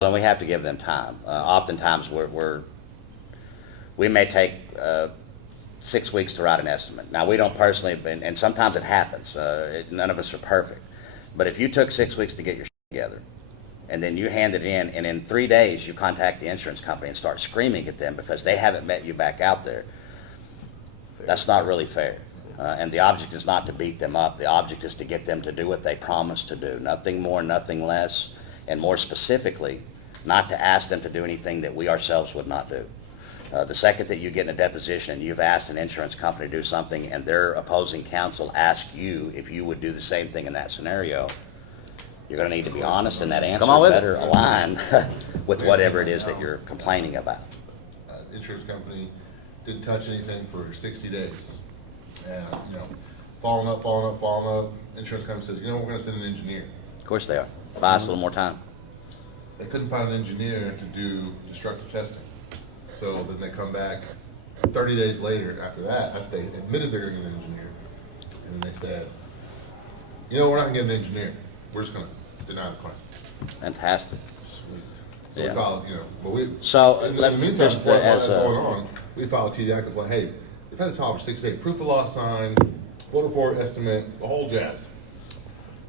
And we have to give them time. Oftentimes we may take 6 weeks to write an estimate. Now, we don't personally, and sometimes it happens. None of us are perfect. But if you took 6 weeks to get your together, and then you hand it in, and in 3 days you contact the insurance company and start screaming at them because they haven't met you back out there, that's not really fair. And the object is not to beat them up. The object is to get them to do what they promised to do. Nothing more, nothing less, and more specifically, not to ask them to do anything that we ourselves would not do. The second that you get in a deposition and you've asked an insurance company to do something and their opposing counsel asks you if you would do the same thing in that scenario, you're going to need to be honest, and that answer better align with whatever it is that you're complaining about. Insurance company didn't touch anything for 60 days. And, following up. Insurance company says, we're going to send an engineer. Of course they are. Buy us a little more time. They couldn't find an engineer to do destructive testing. So then they come back 30 days later after that they admitted they're going to get an engineer. And then they said, we're not going to get an engineer. We're just going to deny the claim. Fantastic. Sweet. So Yeah. we filed, but we, So, in the meantime, just before all as that going on, we filed a TDI complaint. Hey, we've had this file for 6 days. Proof of loss sign, full report, estimate, the whole jazz.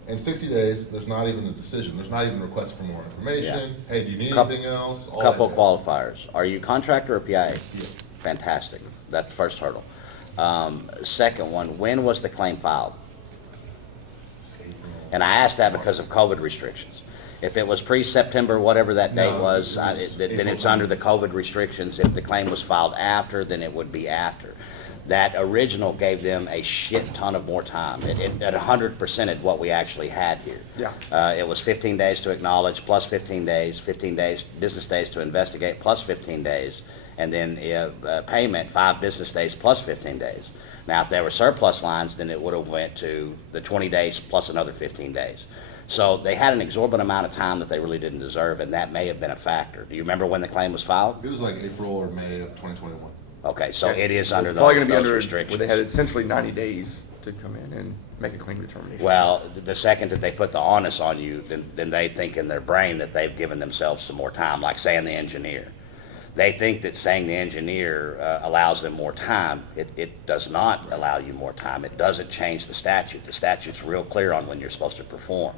In 60 days, there's not even a decision. There's not even a request for more information. Yeah. Hey, do you need anything else? All couple that qualifiers. Are you contractor or PIA? Yeah. Fantastic. That's the first hurdle. Second one, when was the claim filed? And I asked that because of COVID restrictions. If it was pre-September, whatever that date was, then it's under the COVID restrictions. If the claim was filed after, then it would be after. That original gave them a shit ton of more time. It at 100%ed what we actually had here. Yeah. It was 15 days to acknowledge, plus 15 days, business days to investigate, plus 15 days, and then payment, 5 business days plus 15 days. Now, if there were surplus lines, then it would have went to the 20 days plus another 15 days. So they had an exorbitant amount of time that they really didn't deserve, and that may have been a factor. Do you remember when the claim was filed? It was like April or May of 2021. Okay, so it is under Probably going to be those under restrictions. where they had essentially 90 days to come in and make a claim determination. Well, the second that they put the onus on you, then they think in their brain that they've given themselves some more time, like saying the engineer. They think that saying the engineer allows them more time. It does not allow you more time. It doesn't change the statute. The statute's real clear on when you're supposed to perform.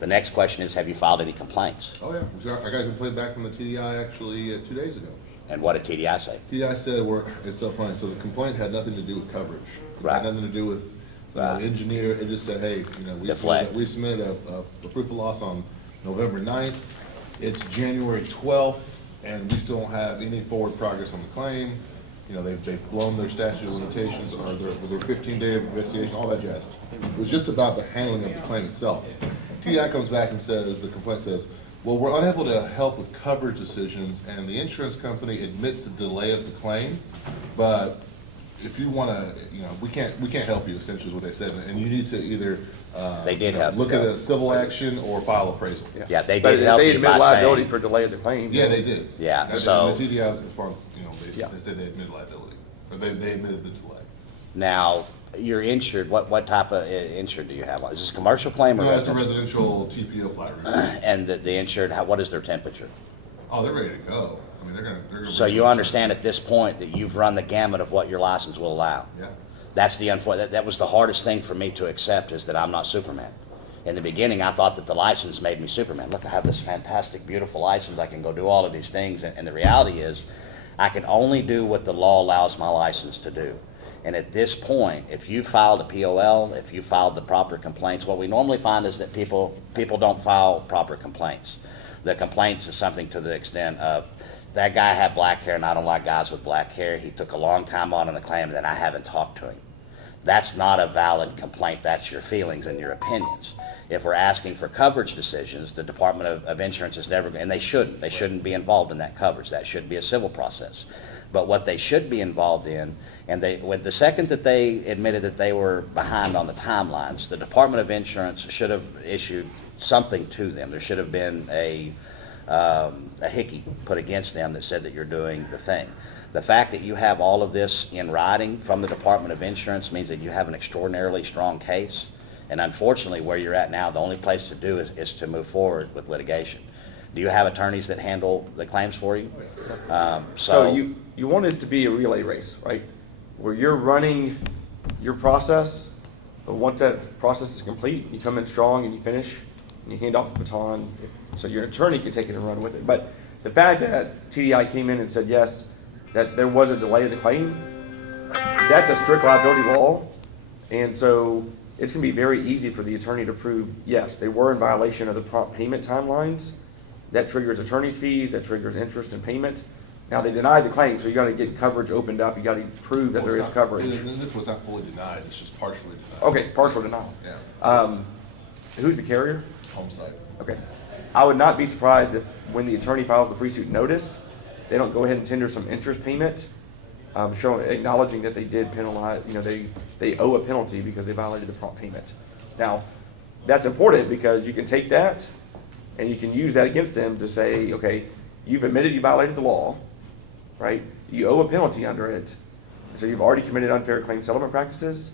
The next question is, have you filed any complaints? Oh yeah, I got a complaint back from the TDI actually 2 days ago. And what did TDI say? TDI said it's so funny. So the complaint had nothing to do with coverage. It Right. had nothing to do with Right. engineer. It just said, hey, Deflect. we submitted a proof of loss on November 9th. It's January 12th, and we still don't have any forward progress on the claim. They've blown their statute of limitations or their 15-day investigation, all that jazz. It was just about the handling of the claim itself. TDI comes back and says, the complaint says, well, we're unable to help with coverage decisions, and the insurance company admits the delay of the claim, but if you want to, we can't help you, essentially is what they said, and you need to either They did help look you. at a civil action or file appraisal. Yeah, they But did help they you admit by liability saying, for delay of the claim. Yeah, they did. Yeah, And so- the TDI response, Yeah. they said they admitted liability, or they admitted the delay. now, you're insured. What type of insured do you have? Is this a commercial claim or No, it's a residential? residential TPO flat roof. And the insured, what is their temperature? Oh, they're ready to go. I mean, they're gonna. So you understand at this point that you've run the gamut of what your license will allow. Yeah. That's the unfortunate. That was the hardest thing for me to accept, is that I'm not Superman. In the beginning, I thought that the license made me Superman. Look, I have this fantastic, beautiful license. I can go do all of these things. And the reality is, I can only do what the law allows my license to do. And at this point, if you filed a POL, if you filed the proper complaints, what we normally find is that people don't file proper complaints. The complaints is something to the extent of, that guy had black hair and I don't like guys with black hair. He took a long time on the claim and then I haven't talked to him. That's not a valid complaint. That's your feelings and your opinions. If we're asking for coverage decisions, the Department of Insurance is never, and they shouldn't be involved in that coverage. That should be a civil process. But what they should be involved in, and with the second that they admitted that they were behind on the timelines, the Department of Insurance should have issued something to them. There should have been a hickey put against them that said that you're doing the thing. The fact that you have all of this in writing from the Department of Insurance means that you have an extraordinarily strong case. And unfortunately, where you're at now, the only place to do is to move forward with litigation. Do you have attorneys that handle the claims for you? So you want it to be a relay race, right? Where you're running your process, but once that process is complete, you come in strong and you finish, and you hand off the baton, so your attorney can take it and run with it. But the fact that TDI came in and said, yes, that there was a delay of the claim, that's a strict liability law, and so it's going to be very easy for the attorney to prove, yes, they were in violation of the prompt payment timelines. That triggers attorney's fees, that triggers interest and payment. Now, they denied the claim, so you got to get coverage opened up, you got to prove that there is coverage. This was not fully denied, it's just partially denied. Okay, partial denial. Yeah. Who's the carrier? Home site. Okay. I would not be surprised if when the attorney files the pre-suit notice, they don't go ahead and tender some interest payment, acknowledging that they did penalize, they owe a penalty because they violated the prompt payment. Now, that's important because you can take that and you can use that against them to say, okay, you've admitted you violated the law, right? You owe a penalty under it. So you've already committed unfair claim settlement practices.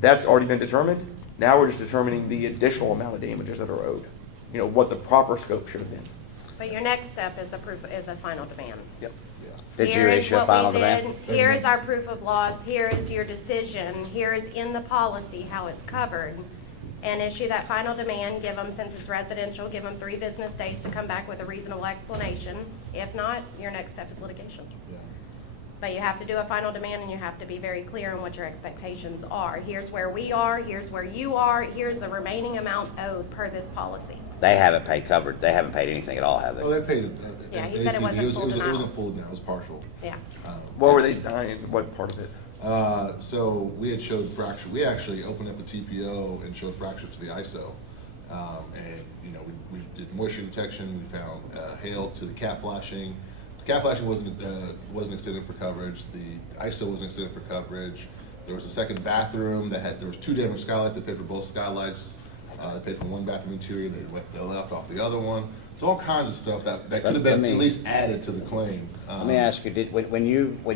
That's already been determined. Now we're just determining the additional amount of damages that are owed. What the proper scope should have been. But your next step is a final demand. Yep. Did you Here is issue a what final we demand? did. Here is our proof of loss, here is your decision, here is in the policy how it's covered. And issue that final demand, give them, since it's residential, give them 3 business days to come back with a reasonable explanation. If not, your next step is litigation. Yeah. But you have to do a final demand and you have to be very clear on what your expectations are. Here's where we are, here's where you are, here's the remaining amount owed per this policy. They haven't paid covered, they haven't paid anything at all, have they? Oh, they paid it. Yeah, he said it wasn't full It denial. wasn't full denial, it was partial. Yeah. What were they denying? What part of it? So we had showed fracture, we actually opened up the TPO and showed fracture to the ISO. And, we did moisture detection, we found hail to the cat flashing. The cat flashing wasn't extended for coverage, the ISO wasn't extended for coverage. There was a second bathroom there was 2 damaged skylights, they paid for both skylights. They paid for 1 bathroom interior, they left off the other one. So all kinds of stuff that could have been at least added to the claim. Let me ask you, when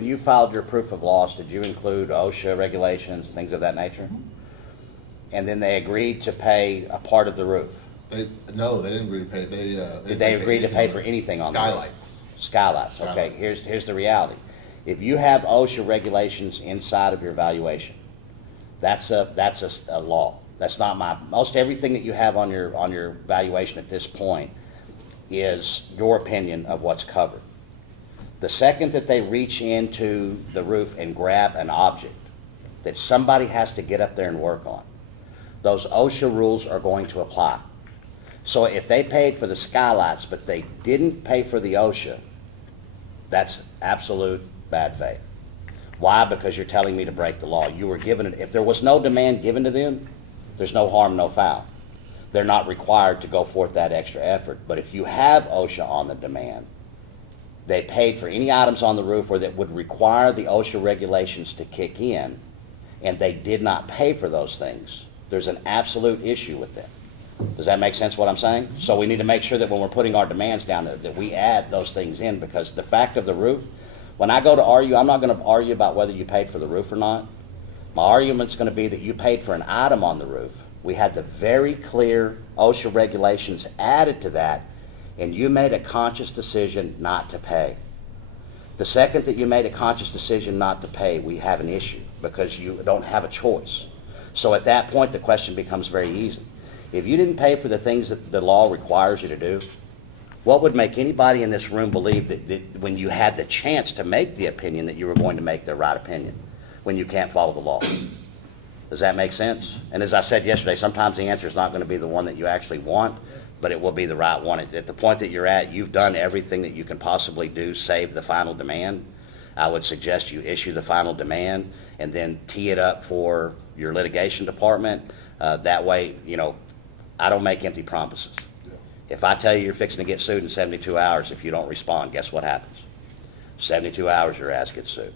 you filed your proof of loss, did you include OSHA regulations, things of that nature? And then they agreed to pay a part of the roof? No, they didn't agree to pay. Did they agree to pay for anything on the roof? Skylights. Skylights, okay. Here's the reality. If you have OSHA regulations inside of your valuation, that's a law. That's not most everything that you have on your valuation at this point is your opinion of what's covered. The second that they reach into the roof and grab an object that somebody has to get up there and work on, those OSHA rules are going to apply. So if they paid for the skylights but they didn't pay for the OSHA, that's absolute bad faith. Why? Because you're telling me to break the law. You were given it. If there was no demand given to them, there's no harm, no foul. They're not required to go forth that extra effort. But if you have OSHA on the demand, they paid for any items on the roof or that would require the OSHA regulations to kick in, and they did not pay for those things, there's an absolute issue with them. Does that make sense what I'm saying? So we need to make sure that when we're putting our demands down that we add those things in, because the fact of the roof, when I go to argue, I'm not going to argue about whether you paid for the roof or not. My argument's going to be that you paid for an item on the roof. We had the very clear OSHA regulations added to that, and you made a conscious decision not to pay. The second that you made a conscious decision not to pay, we have an issue because you don't have a choice. So at that point, the question becomes very easy. If you didn't pay for the things that the law requires you to do, what would make anybody in this room believe that when you had the chance to make the opinion that you were going to make the right opinion when you can't follow the law? Does that make sense? And as I said yesterday, sometimes the answer is not going to be the one that you actually want, but it will be the right one. At the point that you're at, you've done everything that you can possibly do, save the final demand. I would suggest you issue the final demand and then tee it up for your litigation department. That way, I don't make empty promises. If I tell you you're fixing to get sued in 72 hours, if you don't respond, guess what happens? 72 hours, your ass gets sued.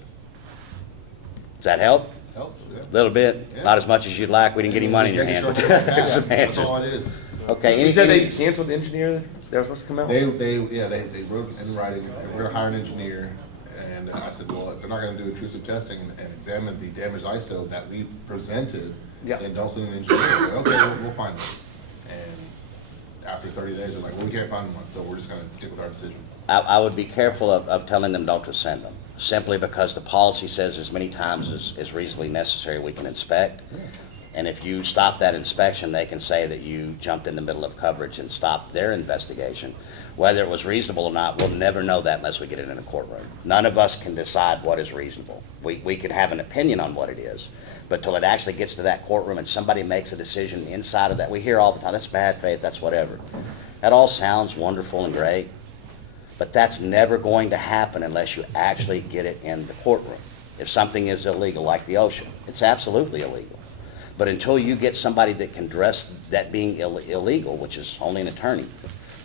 Does that help? Helps, yeah. A little bit, Yeah. not as much as you'd like. We didn't get any money in your hand, but that's an That's answer. all it is. Okay. You said they anything- canceled the engineer that was supposed to come out? They wrote in writing, we're gonna hire an engineer, and I said, well, they're not gonna do intrusive testing and examine the damaged ISO that we presented, Yeah. then don't send an engineer. I said, okay, we'll find them. And after 30 days, they're like, well, we can't find one, so we're just gonna stick with our decision. I would be careful of telling them don't to send them, simply because the policy says as many times as reasonably necessary we can inspect. And if you stop that inspection, they can say that you jumped in the middle of coverage and stopped their investigation. Whether it was reasonable or not, we'll never know that unless we get it in a courtroom. None of us can decide what is reasonable. We can have an opinion on what it is, but till it actually gets to that courtroom and somebody makes a decision inside of that, we hear all the time, that's bad faith, that's whatever. That all sounds wonderful and great, but that's never going to happen unless you actually get it in the courtroom. If something is illegal, like the ocean, it's absolutely illegal. But until you get somebody that can dress that being illegal, which is only an attorney,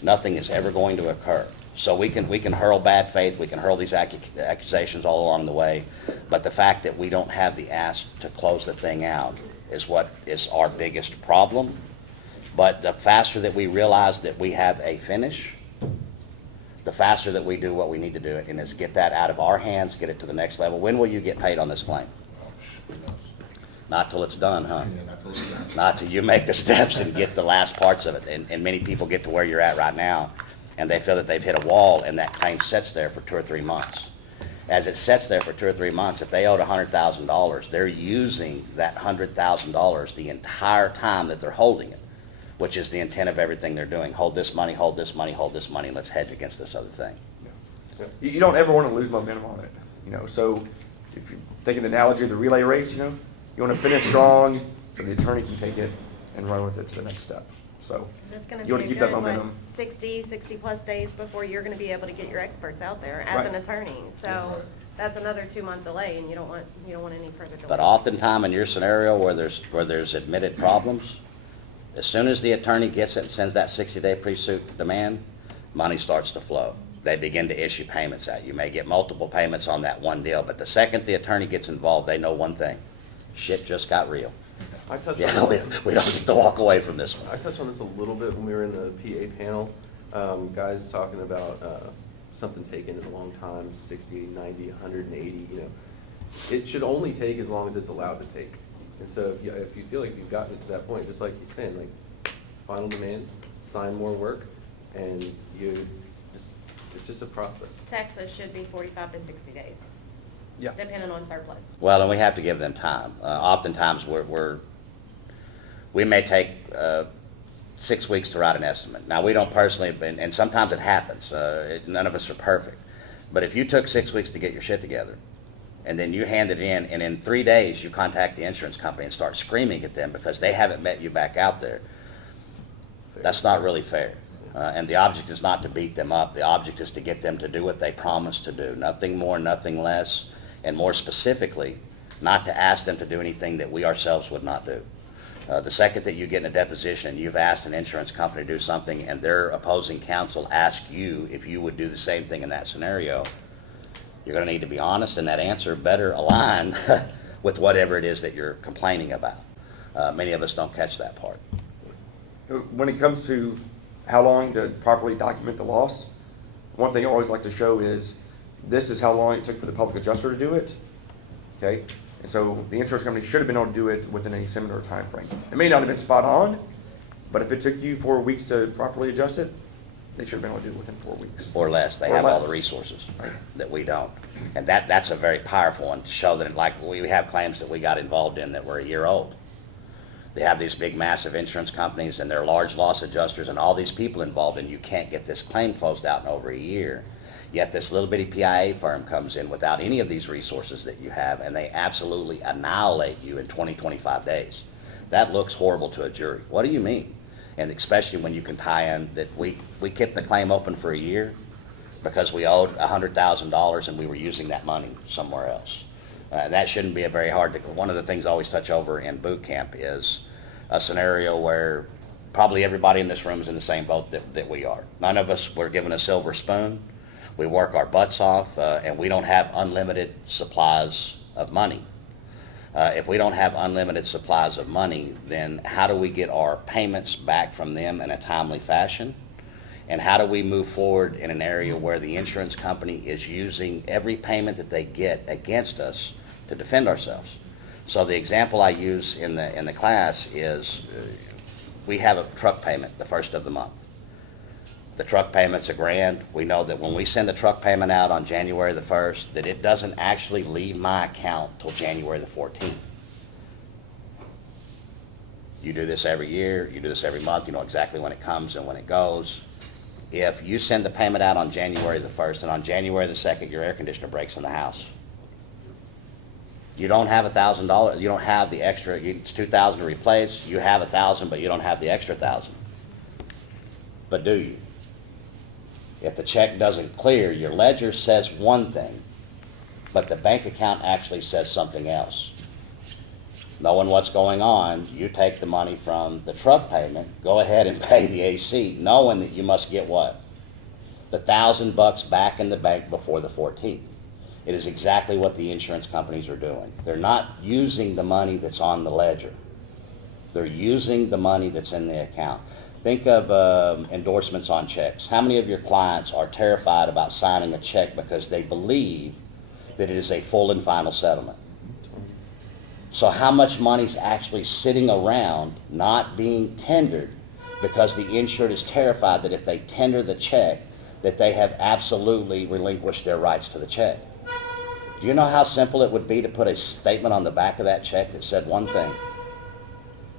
nothing is ever going to occur. So we can hurl bad faith, we can hurl these accusations all along the way, but the fact that we don't have the ask to close the thing out is what is our biggest problem. But the faster that we realize that we have a finish, the faster that we do what we need to do, and is get that out of our hands, get it to the next level. When will you get paid on this claim? Not till it's done, huh? Yeah, absolutely. Not till you make the steps and get the last parts of it. And many people get to where you're at right now, and they feel that they've hit a wall, and that claim sits there for 2 or 3 months. As it sits there for 2 or 3 months, if they owed $100,000, they're using that $100,000 the entire time that they're holding it, which is the intent of everything they're doing. Hold this money, hold this money, hold this money, and let's hedge against this other thing. You don't ever want to lose momentum on it, so if you're thinking the analogy of the relay race, you want to finish strong so the attorney can take it and run with it to the next step. So It's gonna you want be to a keep that good, momentum. 60 plus days before you're gonna be able to get your experts out there as Right. an attorney. So that's another 2-month delay, and you don't want any further delays. But oftentimes in your scenario where there's admitted problems, as soon as the attorney gets it and sends that 60-day pre-suit demand, money starts to flow. They begin to issue payments out. You may get multiple payments on that one deal, but the second the attorney gets involved, they know one thing: shit just got real. I touched Yeah, on we this. don't get to walk away from this one. I touched on this a little bit when we were in the PA panel. Guys talking about something taking a long time, 60, 90, 180, It should only take as long as it's allowed to take. And so if you feel like you've gotten to that point, just like he's saying, like final demand, sign more work, and it's just a process. Texas should be 45 to 60 days, Yeah. depending on surplus. Well, and we have to give them time. Oftentimes, we may take 6 weeks to write an estimate. Now, we don't personally, and sometimes it happens. None of us are perfect. But if you took 6 weeks to get your shit together, and then you hand it in, and in 3 days you contact the insurance company and start screaming at them because they haven't met you back out there, that's not really fair. And the object is not to beat them up. The object is to get them to do what they promised to do. Nothing more, nothing less. And more specifically, not to ask them to do anything that we ourselves would not do. The second that you get in a deposition and you've asked an insurance company to do something and their opposing counsel asks you if you would do the same thing in that scenario, you're going to need to be honest, and that answer better align with whatever it is that you're complaining about. Many of us don't catch that part. When it comes to how long to properly document the loss, one thing I always like to show is this is how long it took for the public adjuster to do it. Okay? And so the insurance company should have been able to do it within a similar time frame. It may not have been spot on, but if it took you 4 weeks to properly adjust it, they should have been able to do it within 4 weeks. Or less. They Or have all the less. resources Right. that we don't. And that's a very powerful one to show that, like, we have claims that we got involved in that were a year old. They have these big, massive insurance companies and their large loss adjusters and all these people involved, and you can't get this claim closed out in over a year. Yet this little bitty PIA firm comes in without any of these resources that you have, and they absolutely annihilate you in 20, 25 days. That looks horrible to a jury. What do you mean? And especially when you can tie in that we kept the claim open for a year because we owed $100,000 and we were using that money somewhere else. That shouldn't be a very hard to. One of the things I always touch over in boot camp is a scenario where probably everybody in this room is in the same boat that we are. None of us were given a silver spoon. We work our butts off, and we don't have unlimited supplies of money. If we don't have unlimited supplies of money, then how do we get our payments back from them in a timely fashion? And how do we move forward in an area where the insurance company is using every payment that they get against us to defend ourselves? So the example I use in the class is we have a truck payment the first of the month. the truck payment's $1,000. We know that when we send the truck payment out on January the 1st, that it doesn't actually leave my account till January the 14th. You do this every year, you do this every month, you know exactly when it comes and when it goes. If you send the payment out on January the 1st and on January the 2nd, your air conditioner breaks in the house, you don't have $1,000, you don't have the extra, it's $2,000 to replace, you have $1,000, but you don't have the extra $1,000. But do you? If the check doesn't clear, your ledger says one thing, but the bank account actually says something else. Knowing what's going on, you take the money from the truck payment, go ahead and pay the AC, knowing that you must get what? The $1,000 back in the bank before the 14th. It is exactly what the insurance companies are doing. They're not using the money that's on the ledger. They're using the money that's in the account. Think of endorsements on checks. How many of your clients are terrified about signing a check because they believe that it is a full and final settlement? So how much money's actually sitting around not being tendered because the insured is terrified that if they tender the check, that they have absolutely relinquished their rights to the check? Do you know how simple it would be to put a statement on the back of that check that said one thing?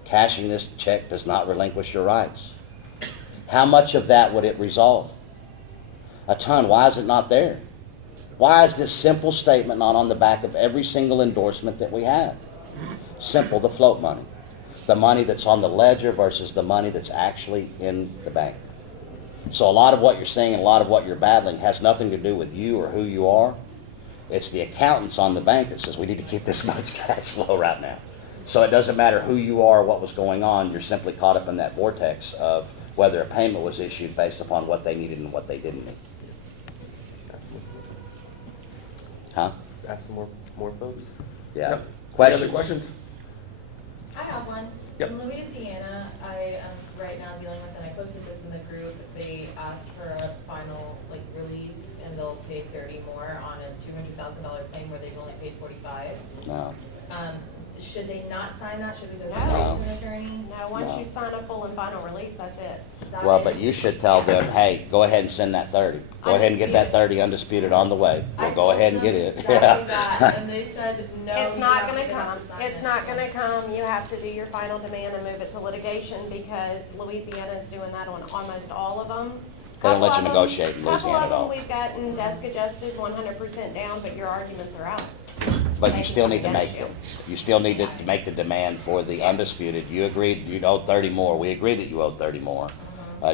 Cashing this check does not relinquish your rights. How much of that would it resolve? A ton. Why is it not there? Why is this simple statement not on the back of every single endorsement that we have? Simple, the float money. The money that's on the ledger versus the money that's actually in the bank. So a lot of what you're saying and a lot of what you're battling has nothing to do with you or who you are. It's the accountants on the bank that says we need to keep this much cash flow right now. So it doesn't matter who you are, what was going on, you're simply caught up in that vortex of whether a payment was issued based upon what they needed and what they didn't need. Huh? Ask some more folks. Yeah. Yep. Questions? Any other questions? I have one. Yep. In Louisiana, I am right now dealing with, and I posted this in the group, they asked for a final release and they'll pay 30 more on a $200,000 claim where they've only paid 45. No. Should they not sign that? Should we go No. straight to an attorney? Now, once you sign a full and final release, that's it. Is that Well, it? but you should tell them, hey, go ahead and send that 30. Go ahead and get that 30 undisputed on the way. We'll go ahead and get it. That, and they said, no. It's you not have gonna to come. sign It's it. not gonna come. You have to do your final demand and move it to litigation because Louisiana is doing that on almost all of them. They don't let you Couple of negotiate in them- Louisiana at all. Couple of them we've gotten desk adjusted 100% down, but your arguments are out. But you They still can need to come make against them. You still need to make the demand for the undisputed. You agreed you owed 30 more. We agreed that you owed 30 more.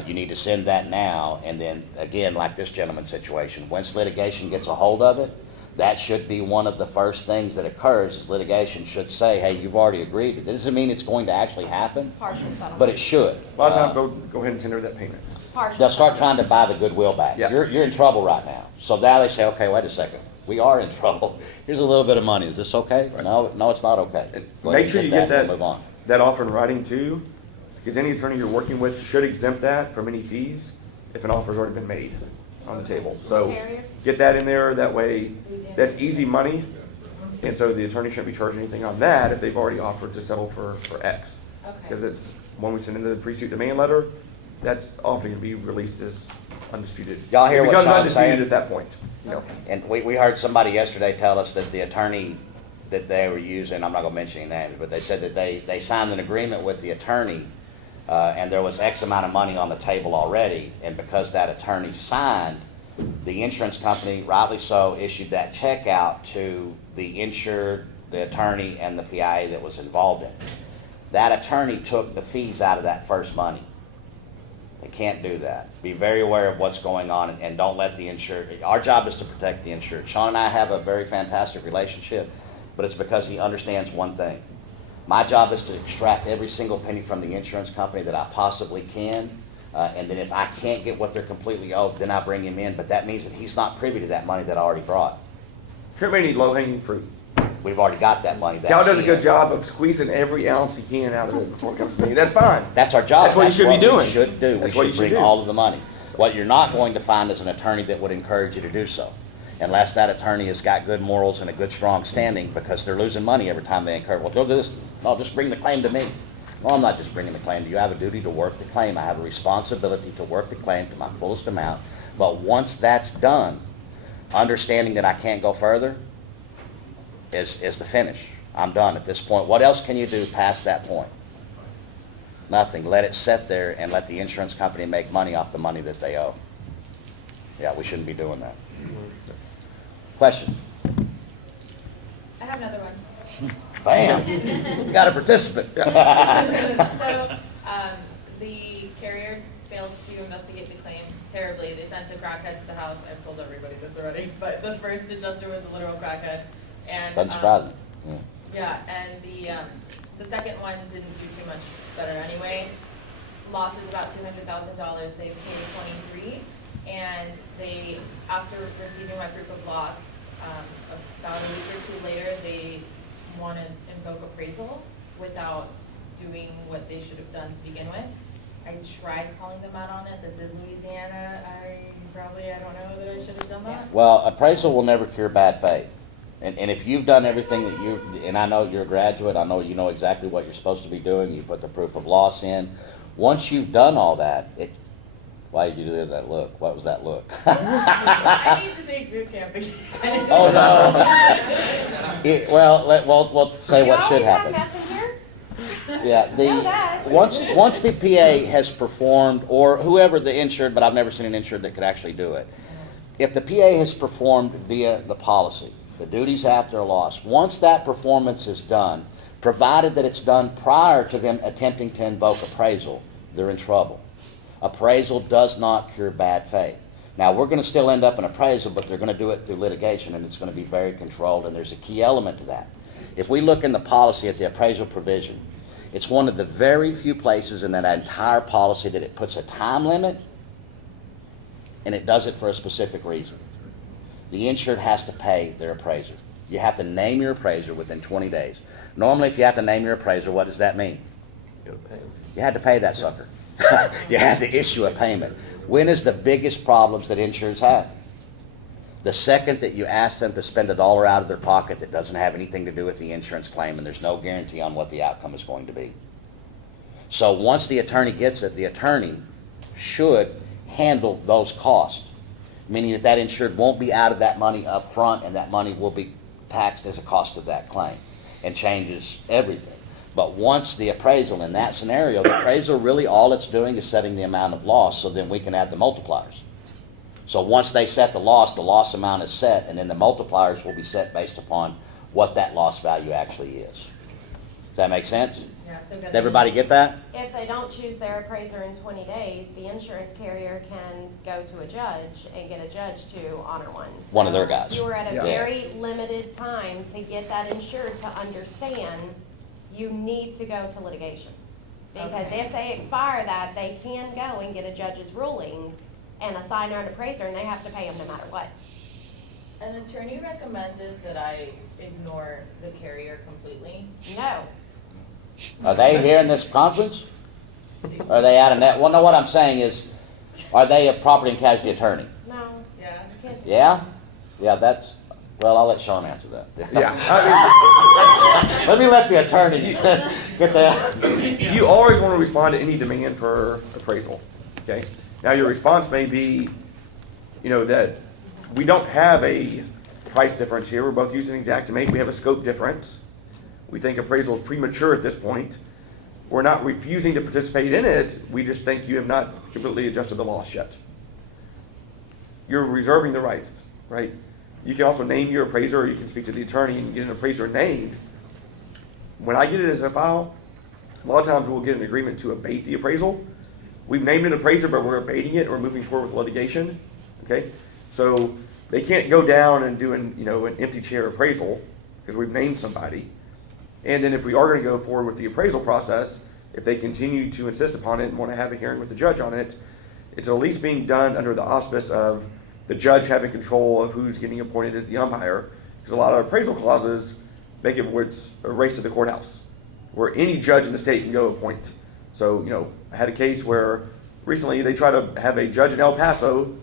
You need to send that now, and then, again, like this gentleman's situation, once litigation gets a hold of it, that should be one of the first things that occurs, is litigation should say, hey, you've already agreed. It doesn't mean it's going to actually happen, Partial settlement. but it should. A lot of times they'll go ahead and tender that payment. Partial They'll start settlement. trying to buy the goodwill back. Yeah. You're in trouble right now. So now they say, okay, wait a second. We are in trouble. Here's a little bit of money. Is this okay? Right. No, it's not okay. And Go ahead make sure and you get and that, Move on. that offer in writing too, because any attorney you're working with should exempt that from any fees if an offer's already been made on the table. So Carrier? get that in there, that way, that's easy money. And so the attorney shouldn't be charging anything on that if they've already offered to settle for X. Okay. Because it's, when we send in the pre-suit demand letter, that's often going to be released as undisputed. Y'all hear It what becomes Shaun's undisputed saying? at that point. You know. Okay. And we heard somebody yesterday tell us that the attorney that they were using, I'm not gonna mention any names, but they said that they signed an agreement with the attorney, and there was X amount of money on the table already, and because that attorney signed, the insurance company, rightly so, issued that check out to the insured, the attorney, and the PIA that was involved in it. That attorney took the fees out of that first money. They can't do that. Be very aware of what's going on and don't let the insured, our job is to protect the insured. Shaun and I have a very fantastic relationship, but it's because he understands one thing. My job is to extract every single penny from the insurance company that I possibly can, and then if I can't get what they're completely owed, then I bring him in, but that means that he's not privy to that money that I already brought. Sure may need low-hanging fruit. We've already got that money. Cal does a That's good in. job of squeezing every ounce he can out of it before it comes to me. That's fine. That's our job. That's what you should be doing. We should do. That's We what you should should bring do. all of the money. What you're not going to find is an attorney that would encourage you to do so, unless that attorney has got good morals and a good strong standing, because they're losing money every time they incur. Well, don't do this. No, just bring the claim to me. Well, I'm not just bringing the claim to you. I have a duty to work the claim. I have a responsibility to work the claim to my fullest amount. But once that's done, understanding that I can't go further is the finish. I'm done at this point. What else can you do past that point? Nothing. Let it sit there and let the insurance company make money off the money that they owe. Yeah, we shouldn't be doing that. Question? I have another one. Bam! We got a participant. So, the carrier failed to investigate the claim terribly. They sent a crackhead to the house. I've told everybody this already, but the first adjuster was a literal crackhead. And, Doesn't surprise me. Yeah. yeah, and the second one didn't do too much better anyway. Loss is about $200,000. They paid 23, and they, after receiving my proof of loss, about a week or two later, they want to invoke appraisal without doing what they should have done to begin with. I tried calling them out on it. This is Louisiana. I don't know that I should have done that. Well, appraisal will never cure bad faith. And if you've done everything that and I know you're a graduate, I know you know exactly what you're supposed to be doing, you put the proof of loss in. Once you've done all that, why did you do that look? What was that look? I need to take boot camp again. Oh, no. We'll say what should happen. You always have mess in here? Yeah, Know that. once the PA has performed, or whoever the insured, but I've never seen an insured that could actually do it. If the PA has performed via the policy, the duties after a loss, once that performance is done, provided that it's done prior to them attempting to invoke appraisal, they're in trouble. Appraisal does not cure bad faith. Now, we're going to still end up in appraisal, but they're going to do it through litigation, and it's going to be very controlled, and there's a key element to that. If we look in the policy at the appraisal provision, it's one of the very few places in that entire policy that it puts a time limit, and it does it for a specific reason. The insured has to pay their appraiser. You have to name your appraiser within 20 days. Normally, if you have to name your appraiser, what does that mean? You gotta pay 'em. You had to pay that sucker. You had to issue a payment. When is the biggest problems that insurers have? The second that you ask them to spend $1 out of their pocket that doesn't have anything to do with the insurance claim, and there's no guarantee on what the outcome is going to be. So once the attorney gets it, the attorney should handle those costs, meaning that insured won't be out of that money up front, and that money will be taxed as a cost of that claim, and changes everything. But once the appraisal, in that scenario, the appraisal really all it's doing is setting the amount of loss, so then we can add the multipliers. So once they set the loss amount is set, and then the multipliers will be set based upon what that loss value actually is. Does that make sense? Yeah, so good. Did everybody get that? If they don't choose their appraiser in 20 days, the insurance carrier can go to a judge and get a judge to honor one. One of their guys. You were at a Yeah. very limited time to get that insured to understand you need to go to litigation. Because Okay. if they expire that, they can go and get a judge's ruling and assign an appraiser, and they have to pay them no matter what. An attorney recommended that I ignore the carrier completely. No. Are they here in this conference? Are they out of net? Well, no, what I'm saying is, are they a property and casualty attorney? No. Yeah. You can't. Yeah? Yeah, well, I'll let Shaun answer that. Yeah, Let me let the attorney get that. I mean, you always want to respond to any demand for appraisal, okay? Now, your response may be, that we don't have a price difference here. We're both using Xactimate. We have a scope difference. We think appraisal is premature at this point. We're not refusing to participate in it. We just think you have not completely adjusted the loss yet. You're reserving the rights, right? You can also name your appraiser, or you can speak to the attorney and get an appraiser named. When I get it as a file, a lot of times we'll get an agreement to abate the appraisal. We've named an appraiser, but we're abating it, or moving forward with litigation, okay? So they can't go down and do an empty chair appraisal, because we've named somebody. And then if we are going to go forward with the appraisal process, if they continue to insist upon it and want to have a hearing with the judge on it, it's at least being done under the auspice of the judge having control of who's getting appointed as the umpire, because a lot of appraisal clauses make it where it's a race to the courthouse, where any judge in the state can go appoint. So, I had a case where recently they tried to have a judge in El Paso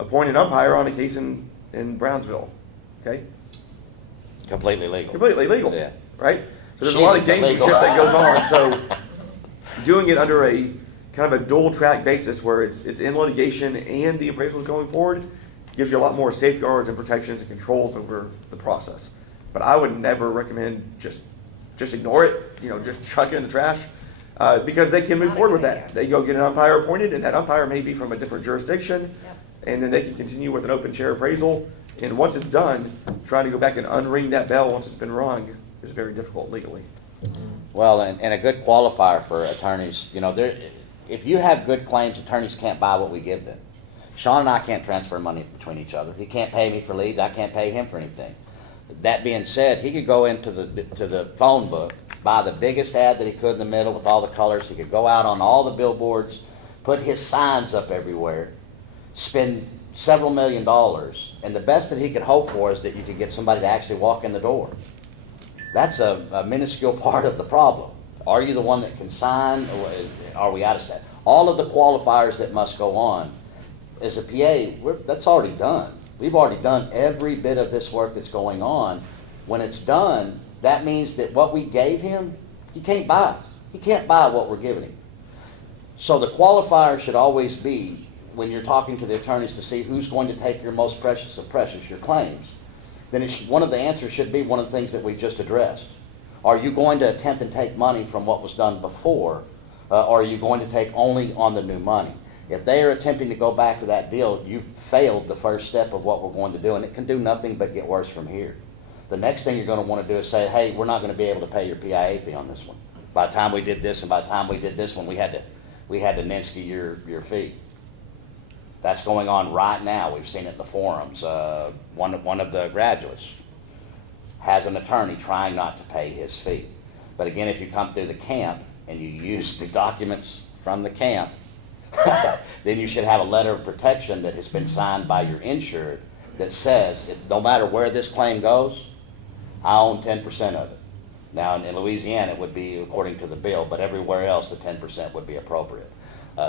appoint an umpire on a case in Brownsville, okay? Completely legal. Completely legal, Yeah. right? So there's a lot of gamesmanship that goes on. So doing it under a kind of a dual track basis where it's in litigation and the appraisal is going forward gives you a lot more safeguards and protections and controls over the process. But I would never recommend just ignore it, just chuck it in the trash, because they can move forward with that. They go get an umpire appointed, and that umpire may be from a different jurisdiction, and then they can continue with an open chair appraisal. And once it's done, trying to go back and unring that bell once it's been rung is very difficult legally. Well, and a good qualifier for attorneys, if you have good claims, attorneys can't buy what we give them. Shaun and I can't transfer money between each other. He can't pay me for leads. I can't pay him for anything. That being said, he could go into the phone book, buy the biggest ad that he could in the middle with all the colors. He could go out on all the billboards, put his signs up everywhere, spend several $1 million, and the best that he could hope for is that you could get somebody to actually walk in the door. That's a minuscule part of the problem. Are you the one that can sign, or are we out of step? All of the qualifiers that must go on, as a PA, that's already done. We've already done every bit of this work that's going on. When it's done, that means that what we gave him, he can't buy. He can't buy what we're giving him. So the qualifier should always be, when you're talking to the attorneys to see who's going to take your most precious of precious, your claims, then one of the answers should be one of the things that we just addressed. Are you going to attempt and take money from what was done before, or are you going to take only on the new money? If they are attempting to go back to that deal, you've failed the first step of what we're going to do, and it can do nothing but get worse from here. The next thing you're going to want to do is say, hey, we're not going to be able to pay your PIA fee on this one. By the time we did this and by the time we did this one, we had to Ninsky your fee. That's going on right now. We've seen it in the forums. One of the graduates has an attorney trying not to pay his fee. But again, if you come through the camp and you use the documents from the camp, then you should have a letter of protection that has been signed by your insured that says, no matter where this claim goes, I own 10% of it. Now, in Louisiana, it would be according to the bill, but everywhere else, the 10% would be appropriate.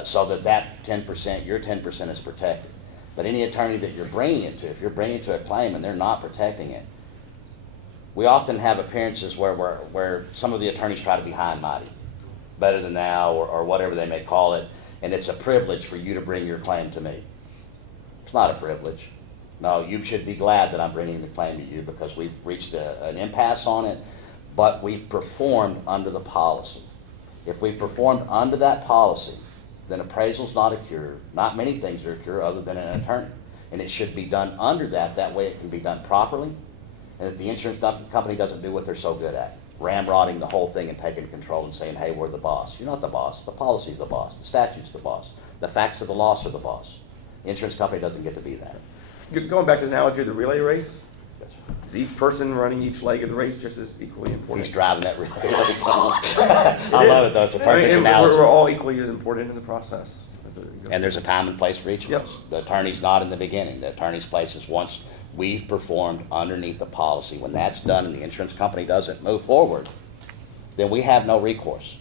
So that 10%, your 10% is protected. But any attorney that you're bringing it to, if you're bringing it to a claim and they're not protecting it, we often have appearances where some of the attorneys try to be high and mighty, better than thou, or whatever they may call it, and it's a privilege for you to bring your claim to me. It's not a privilege. No, you should be glad that I'm bringing the claim to you because we've reached an impasse on it, but we've performed under the policy. If we've performed under that policy, then appraisal's not a cure. Not many things are a cure other than an attorney. And it should be done under that. That way it can be done properly, and that the insurance company doesn't do what they're so good at, ramrodding the whole thing and taking control and saying, hey, we're the boss. You're not the boss. The policy's the boss. The statute's the boss. The facts of the loss are the boss. The insurance company doesn't get to be that. Going back to the analogy of the relay race, is each person running each leg of the race just as equally important? He's driving that relay race on. I love it, though. It's a perfect and analogy. we're all equally as important in the process. And there's a time and place for each of us. The attorney's not in the beginning. The attorney's place is once we've performed underneath the policy. When that's done and the insurance company doesn't move forward, then we have no recourse.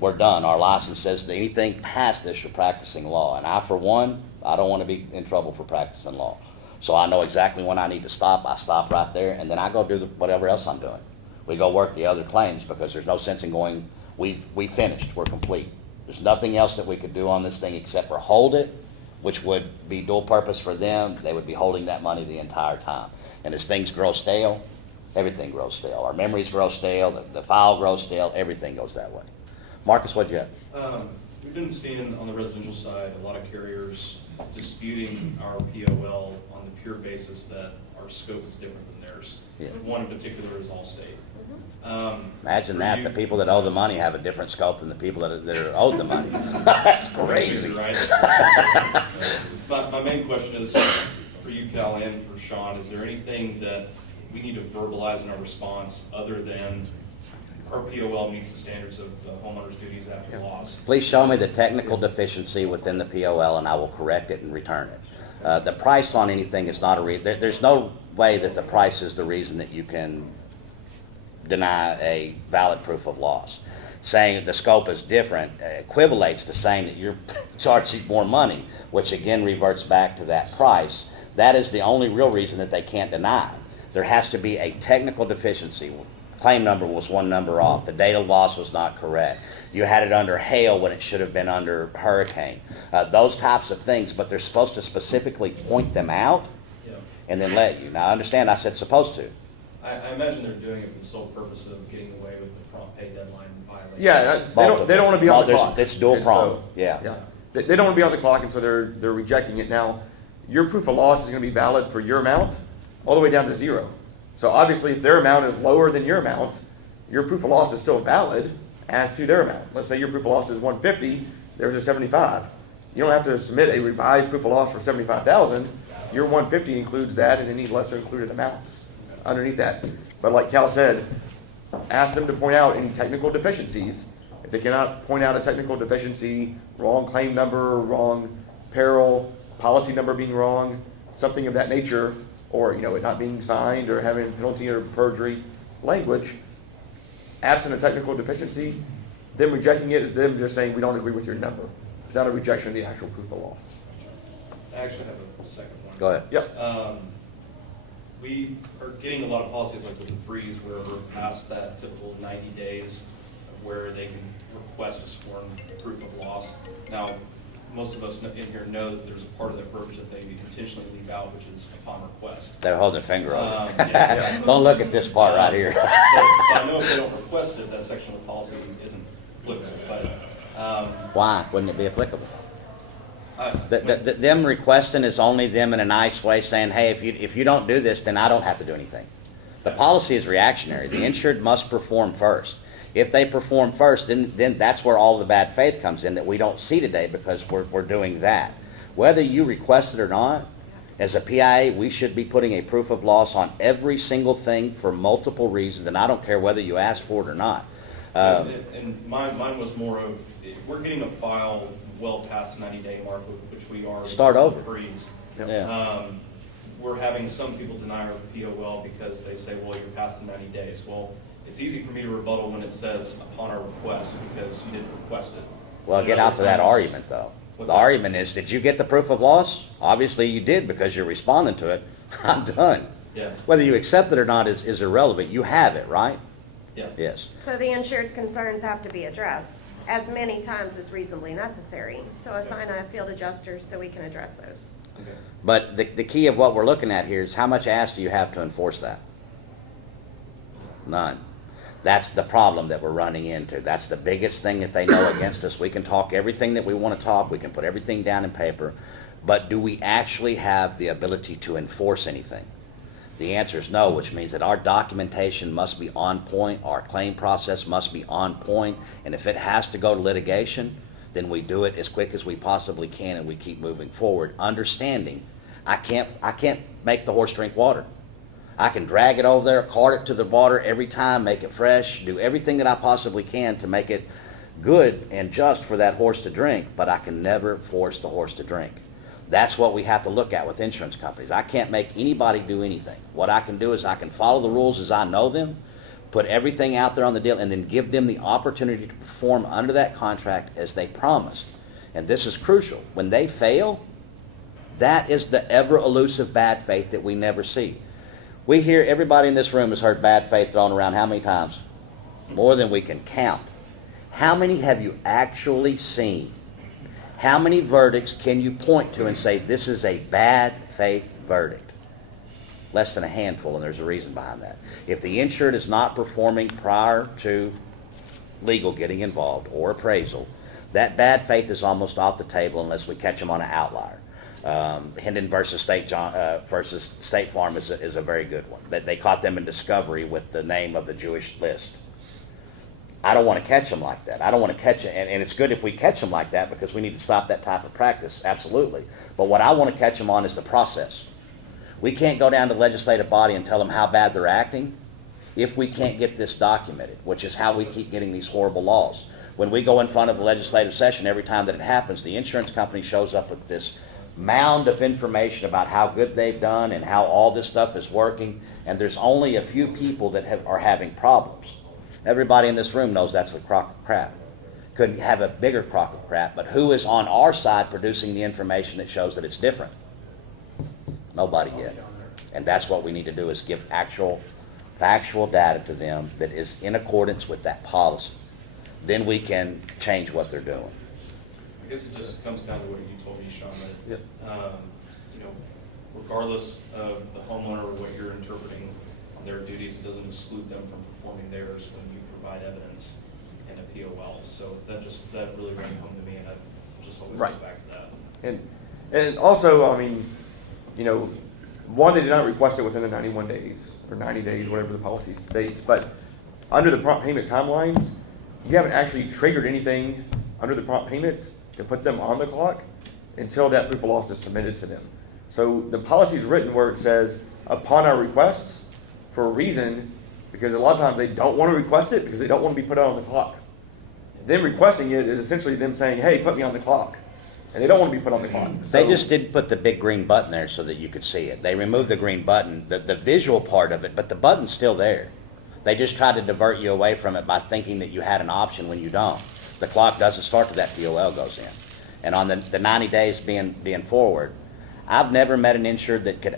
We're done. Our license says that anything past this, you're practicing law. And I, for one, I don't want to be in trouble for practicing law. So I know exactly when I need to stop. I stop right there, and then I go do whatever else I'm doing. We go work the other claims because there's no sense in going, we finished, we're complete. There's nothing else that we could do on this thing except for hold it, which would be dual purpose for them. They would be holding that money the entire time. And as things grow stale, everything grows stale. Our memories grow stale, the file grows stale, everything goes that way. Marcus, what'd you have? We've been seeing on the residential side a lot of carriers disputing our POL on the pure basis that our scope is different than theirs. Yeah. One in particular is Allstate. Imagine that. The people that owe the money have a different scope than the people that are owed the money. That's crazy. Right? My main question is for you, Cal, and for Shaun, is there anything that we need to verbalize in our response other than our POL meets the standards of the homeowner's duties after loss? Please show me the technical deficiency within the POL and I will correct it and return it. The price on anything is not there's no way that the price is the reason that you can deny a valid proof of loss. Saying the scope is different equivalates to saying that you're charging more money, which again reverts back to that price. That is the only real reason that they can't deny it. There has to be a technical deficiency. claim number was one number off. The date of loss was not correct. You had it under hail when it should have been under hurricane. Those types of things, but they're supposed to specifically point them out Yeah. and then let you. Now, I understand I said supposed to. I imagine they're doing it for the sole purpose of getting away with the prompt pay deadline violation. Yeah, they don't want to be on the clock. It's dual And prong, so- yeah. They don't want to be on the clock, and so they're rejecting it. Now, your proof of loss is going to be valid for your amount all the way down to 0. So obviously, if their amount is lower than your amount, your proof of loss is still valid as to their amount. Let's say your proof of loss is 150, there's a 75. You don't have to submit a revised proof of loss for 75,000. Your 150 includes that and any lesser included amounts underneath that. But like Cal said, ask them to point out any technical deficiencies. If they cannot point out a technical deficiency, wrong claim number, wrong peril, policy number being wrong, something of that nature, or it not being signed or having penalty or perjury language, absent a technical deficiency, them rejecting it is them just saying we don't agree with your number. It's not a rejection of the actual proof of loss. I actually have a second one. Go ahead. Yep. We are getting a lot of policies like with the freeze where we're past that typical 90 days where they can request a sworn proof of loss. Now, most of us in here know that there's a part of that verbiage that they intentionally leave out, which is upon request. They're holding their finger on it. Yeah. Don't look at this part right here. So I know if they don't request it, that section of the policy isn't applicable, but Why wouldn't it be applicable? I- Them requesting is only them in a nice way saying, hey, if you don't do this, then I don't have to do anything. The policy is reactionary. The insured must perform first. If they perform first, then that's where all the bad faith comes in that we don't see today because we're doing that. Whether you request it or not, as a PIA, we should be putting a proof of loss on every single thing for multiple reasons, and I don't care whether you ask for it or not. And mine was more of, if we're getting a file well past the 90-day mark, which we are. Start because of over. the freeze. Yeah. We're having some people deny our POL because they say, well, you're past the 90 days. Well, it's easy for me to rebuttal when it says upon our request because you didn't request it. Well, And get other out to that times- argument, though. What's The that? argument is, did you get the proof of loss? Obviously, you did because you're responding to it. I'm done. Yeah, Whether you accept it or not is irrelevant. You have it, right? yeah. Yes. So the insured's concerns have to be addressed as many times as reasonably necessary. So assign a field adjuster so we can address those. Okay. But the key of what we're looking at here is how much ass do you have to enforce that? None. That's the problem that we're running into. That's the biggest thing that they know against us. We can talk everything that we want to talk. We can put everything down in paper. But do we actually have the ability to enforce anything? The answer is no, which means that our documentation must be on point, our claim process must be on point, and if it has to go to litigation, then we do it as quick as we possibly can and we keep moving forward, understanding I can't make the horse drink water. I can drag it over there, cart it to the water every time, make it fresh, do everything that I possibly can to make it good and just for that horse to drink, but I can never force the horse to drink. That's what we have to look at with insurance companies. I can't make anybody do anything. What I can do is I can follow the rules as I know them, put everything out there on the deal, and then give them the opportunity to perform under that contract as they promised. And this is crucial. When they fail, that is the ever elusive bad faith that we never see. We hear, everybody in this room has heard bad faith thrown around how many times? More than we can count. How many have you actually seen? How many verdicts can you point to and say this is a bad faith verdict? Less than a handful, and there's a reason behind that. If the insured is not performing prior to legal getting involved or appraisal, that bad faith is almost off the table unless we catch them on an outlier. Hendon versus State Farm is a very good one. They caught them in discovery with the name of the Jewish list. I don't want to catch them like that. I don't want to catch it, and it's good if we catch them like that because we need to stop that type of practice, absolutely. But what I want to catch them on is the process. We can't go down to the legislative body and tell them how bad they're acting if we can't get this documented, which is how we keep getting these horrible laws. When we go in front of the legislative session, every time that it happens, the insurance company shows up with this mound of information about how good they've done and how all this stuff is working, and there's only a few people that are having problems. Everybody in this room knows that's a crock of crap. Couldn't have a bigger crock of crap, but who is on our side producing the information that shows that it's different? Nobody yet. And that's what we need to do is give actual factual data to them that is in accordance with that policy. Then we can change what they're doing. I guess it just comes down to what you told me, Shaun, Yep. that, regardless of the homeowner or what you're interpreting on their duties, it doesn't exclude them from performing theirs when you provide evidence in a POL. So that really rang home to me, and I just always go Right. back to that. And also, I mean, one, they did not request it within the 91 days, or 90 days, whatever the policy states, but under the prompt payment timelines, you haven't actually triggered anything under the prompt payment to put them on the clock until that proof of loss is submitted to them. So the policy is written where it says, upon our request, for a reason, because a lot of times they don't want to request it because they don't want to be put out on the clock. Them requesting it is essentially them saying, hey, put me on the clock. And they don't want to be put on the clock. They So- just didn't put the big green button there so that you could see it. They removed the green button, the visual part of it, but the button's still there. They just tried to divert you away from it by thinking that you had an option when you don't. The clock doesn't start till that POL goes in. And on the 90 days being forward, I've never met an insured that could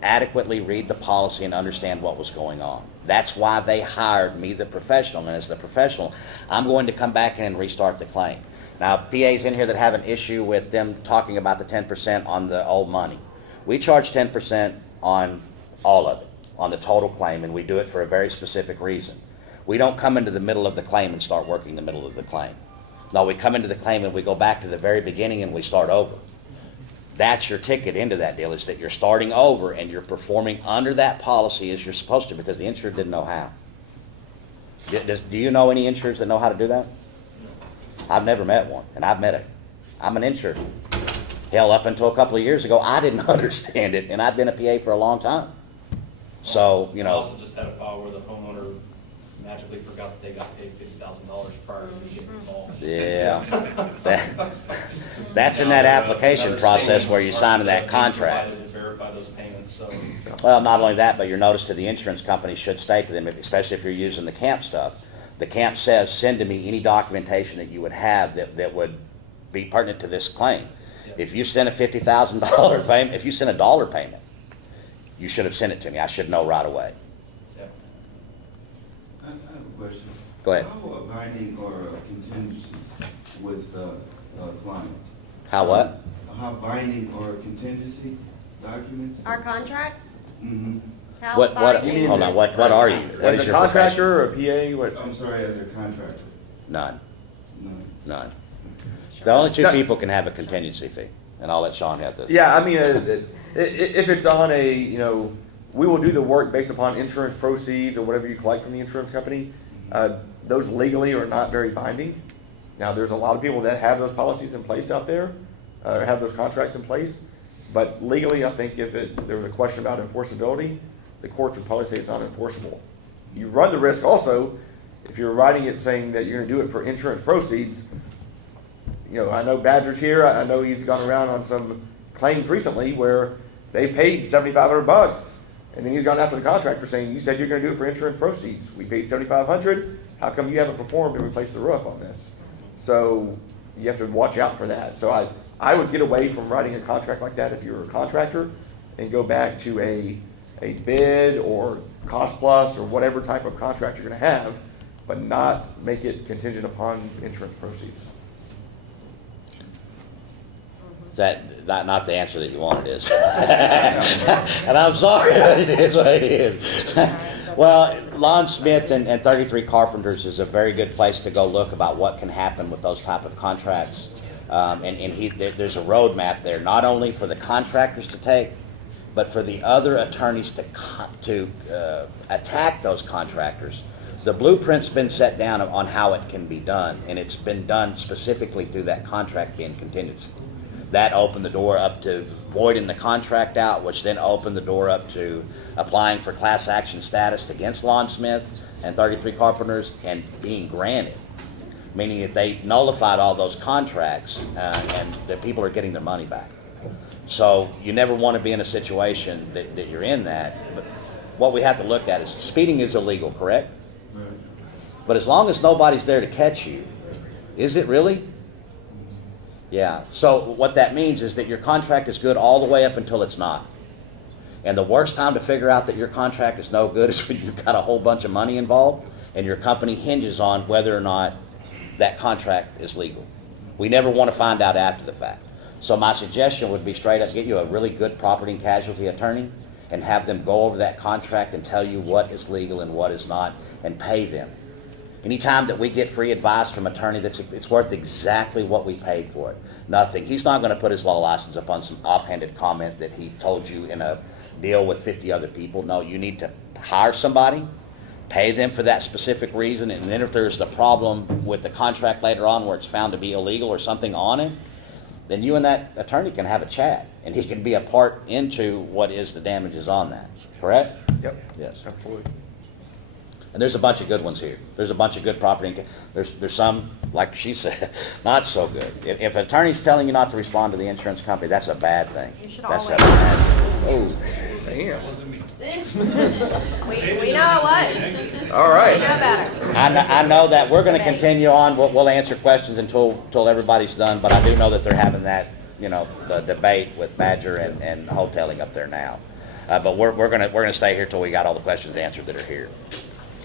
adequately read the policy and understand what was going on. That's why they hired me, the professional, and as the professional, I'm going to come back in and restart the claim. Now, PAs in here that have an issue with them talking about the 10% on the old money. We charge 10% on all of it, on the total claim, and we do it for a very specific reason. We don't come into the middle of the claim and start working the middle of the claim. No, we come into the claim and we go back to the very beginning and we start over. That's your ticket into that deal, is that you're starting over and you're performing under that policy as you're supposed to, because the insured didn't know how. Do you know any insureds that know how to do that? I've never met one, and I'm an insured. Hell, up until a couple of years ago, I didn't understand it, and I've been a PA for a long time. So, I also just had a file where the homeowner magically forgot that they got paid $50,000 prior to getting involved. yeah. That's in that application process where you sign that contract. To verify those payments, so. Well, not only that, but your notice to the insurance company should state to them, especially if you're using the camp stuff, the camp says, send to me any documentation that you would have that would be pertinent to this claim. Yeah. If you send a $50,000 payment, if you send a dollar payment, you should have sent it to me. I should know right away. Yeah. I have a question. Go ahead. How binding are contingencies with clients? How what? How binding are contingency documents? Our contract? Mm-hmm. How What, binding? hold on, what are you? What As is a your contractor or a PA, what? I'm sorry, as a contractor. profession? None, No. none. The only two No. people can have a contingency fee, and I'll let Shaun have this. Yeah, I mean, if it's on we will do the work based upon insurance proceeds or whatever you collect from the insurance company. Those legally are not very binding. Now, there's a lot of people that have those policies in place out there, or have those contracts in place. But legally, I think if there was a question about enforceability, the courts would probably say it's not enforceable. You run the risk also, if you're writing it saying that you're gonna do it for insurance proceeds. I know Badger's here, I know he's gone around on some claims recently where they paid $7,500, and then he's gone after the contractor saying, you said you're gonna do it for insurance proceeds. We paid $7,500, how come you haven't performed to replace the roof on this? So you have to watch out for that. So I would get away from writing a contract like that if you're a contractor and go back to a bid or cost plus or whatever type of contract you're gonna have, but not make it contingent upon insurance proceeds. That not the answer that you wanted is. And I'm sorry, it is what it is. Well, Lon Smith and 33 Carpenters is a very good place to go look about what can happen with those type of contracts. There's a roadmap there, not only for the contractors to take, but for the other attorneys to attack those contractors. The blueprint's been set down on how it can be done, and it's been done specifically through that contract being contingency. That opened the door up to voiding the contract out, which then opened the door up to applying for class action status against Lon Smith and 33 Carpenters and being granted, meaning that they nullified all those contracts and that people are getting their money back. So you never want to be in a situation that you're in that. But what we have to look at is speeding is illegal, correct? Right. But as long as nobody's there to catch you, is it really? Yeah. So what that means is that your contract is good all the way up until it's not. And the worst time to figure out that your contract is no good is when you've got a whole bunch of money involved and your company hinges on whether or not that contract is legal. We never want to find out after the fact. So my suggestion would be straight up get you a really good property and casualty attorney and have them go over that contract and tell you what is legal and what is not, and pay them. Anytime that we get free advice from an attorney, it's worth exactly what we paid for it. Nothing. He's not going to put his law license up on some offhanded comment that he told you in a deal with 50 other people. No, you need to hire somebody, pay them for that specific reason, and then if there's the problem with the contract later on where it's found to be illegal or something on it, then you and that attorney can have a chat, and he can be a part into what is the damages on that. Correct? Yep. Yes. Absolutely. And there's a bunch of good ones here. There's a bunch of good property. There's some, like she said, not so good. If an attorney's telling you not to respond to the insurance company, that's a bad thing. You should That's always. a bad. Oh, Damn. We know it was. All We right. know better. I know that we're going to continue on. We'll answer questions until everybody's done. But I do know that they're having that, the debate with Badger and hoteling up there now. But we're gonna stay here till we got all the questions answered that are here.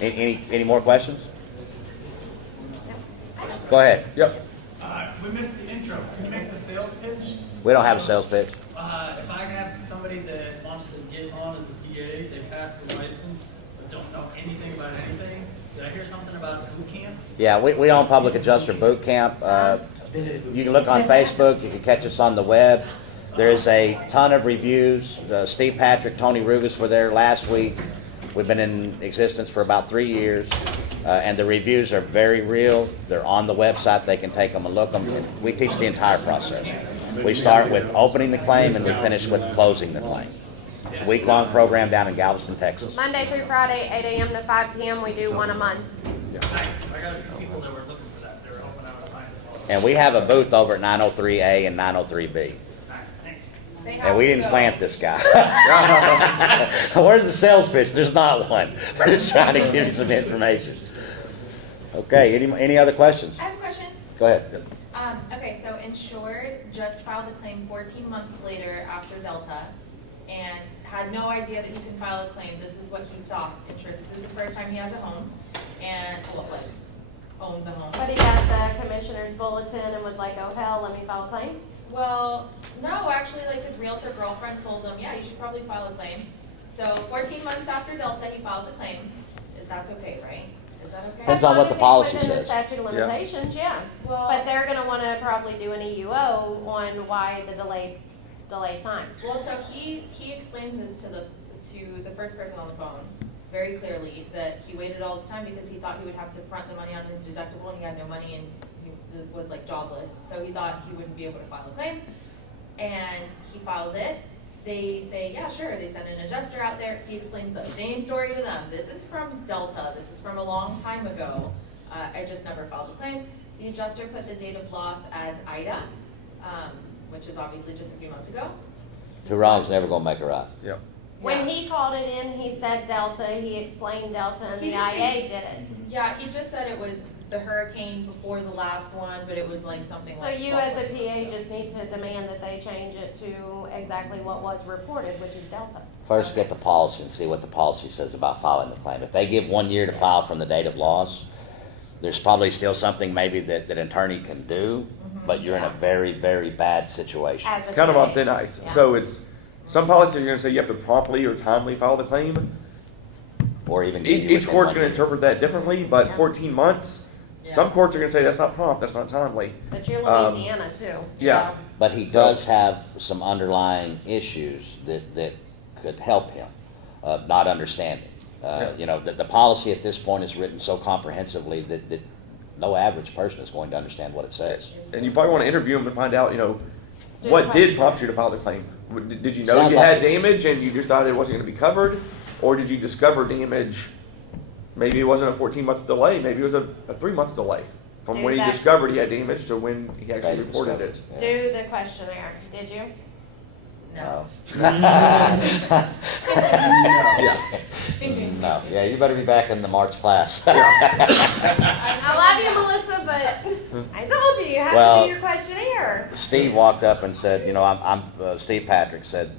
Any more questions? Go ahead. Yep. We missed the intro. Can you make the sales pitch? We don't have a sales pitch. If I have somebody that wants to get on as a PA, they passed the license, but don't know anything about anything, did I hear something about boot camp? Yeah, we own Public Adjuster Boot Camp. You can look on Facebook. You can catch us on the web. There is a ton of reviews. Steve Patrick, Tony Rugas were there last week. We've been in existence for about 3 years, and the reviews are very real. They're on the website. They can take them and look them. We teach the entire process. We start with opening the claim, and we finish with closing the claim. Week-long program down in Galveston, Texas. Monday through Friday, 8 a.m. to 5 p.m. We do one a month. Nice. I got a few people that were looking for that. They were hoping I would find it. And we have a booth over at 903A and 903B. Nice, thanks. They have And we to didn't go. plant this guy. Where's the sales pitch? There's not one. We're just trying to give you some information. Okay, any other questions? I have a question. Go ahead. Okay, so insured just filed a claim 14 months later after Delta and had no idea that he can file a claim. This is what he thought insured. This is the first time he has a home and, owns a home. But he got the commissioner's bulletin and was like, oh hell, let me file a claim? Well, no, actually, his realtor girlfriend told him, yeah, you should probably file a claim. So 14 months after Delta, he files a claim. That's okay, right? Is that okay? Depends on what the policy As long as says. it's within the statute of limitations, yeah. Well- But they're gonna wanna probably do an EUO on why the delay time. Well, so he explained this to the first person on the phone very clearly, that he waited all this time because he thought he would have to front the money on his deductible and he had no money and he was jobless. So he thought he wouldn't be able to file a claim, and he files it. They say, yeah, sure. They send an adjuster out there. He explains the same story to them. This is from Delta. This is from a long time ago. I just never filed a claim. The adjuster put the date of loss as Ida, which is obviously just a few months ago. Two wrongs never gonna make a right. Yep. When Yeah. he called it in, he said Delta, he explained Delta, and He the didn't IA say- did it. Yeah, he just said it was the hurricane before the last one, but it was something So like. you 12 as a months PA ago. just need to demand that they change it to exactly what was reported, which is Delta. First, get the policy and see what the policy says about filing the claim. If they give 1 year to file from the date of loss, there's probably still something maybe that an attorney can do, but you're in a very, very bad situation. As It's a kind of PA. on thin ice. Yeah. So it's, some policies are gonna say you have to promptly or timely file the claim. Or even give you Each within court's 1 gonna year. interpret that differently, but 14 months, some Yeah. courts are gonna say that's not prompt, that's not timely. But you're Um, Louisiana too. Yeah. But he does have some underlying issues that could help him, not understanding. The policy at this point is written so comprehensively that no average person is going to understand what it says. And you probably wanna interview them to find out, Good what did question. prompt you to file the claim? Did you know Sounds you like had it. damage and you just thought it wasn't gonna be covered? Or did you discover damage? Maybe it wasn't a 14-month delay, maybe it was a 3-month delay. From Do when he that. discovered he had damage to when he actually They reported it. discovered, Do the questionnaire, did you? No. Yeah. No, yeah, you better be back in the March class. I love you, Melissa, but I told you, you have to Well- do your questionnaire. Steve walked up and said, Steve Patrick said,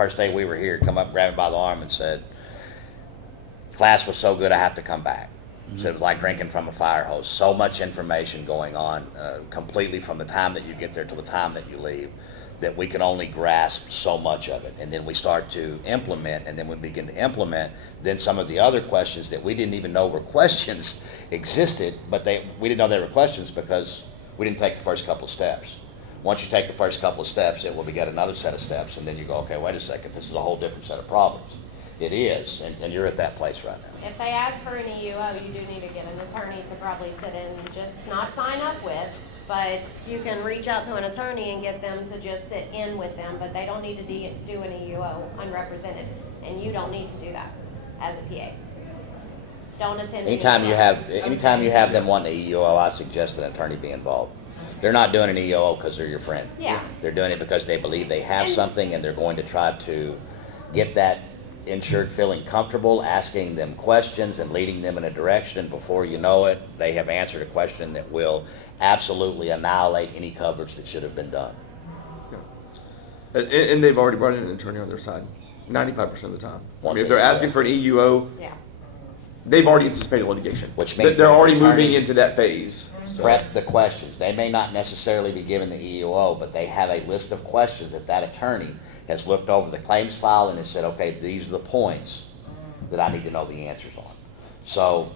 first day we were here, come up, grabbed me by the arm and said, class was so good I have to come back. So it was like drinking from a fire hose. So much information going on, completely from the time that you get there to the time that you leave, that we can only grasp so much of it. And then we start to implement, and then we begin to implement, then some of the other questions that we didn't even know were questions existed, but we didn't know they were questions because we didn't take the first couple of steps. Once you take the first couple of steps, it will beget another set of steps, and then you go, okay, wait a second, this is a whole different set of problems. It is, and you're at that place right now. If they ask for an EUO, you do need to get an attorney to probably sit in and just not sign up with, but you can reach out to an attorney and get them to just sit in with them, but they don't need to do an EUO unrepresented, and you don't need to do that as a PA. Don't attend. Anytime you have them wanting an EUO, I suggest an attorney be involved. They're not doing an EUO because they're your friend. Yeah. They're doing it because they believe they have something, and they're going to try to get that insured feeling comfortable, asking them questions and leading them in a direction, and before you know it, they have answered a question that will absolutely annihilate any coverage that should have been done. And they've already brought in an attorney on their side, 95% of the time. Once If they're they- asking for an EUO, Yeah. they've already anticipated litigation. Which means they're that the already attorney- moving into that phase. So. Prep the questions. They may not necessarily be given the EUO, but they have a list of questions that attorney has looked over the claims file and has said, okay, these are the points that I need to know the answers on. So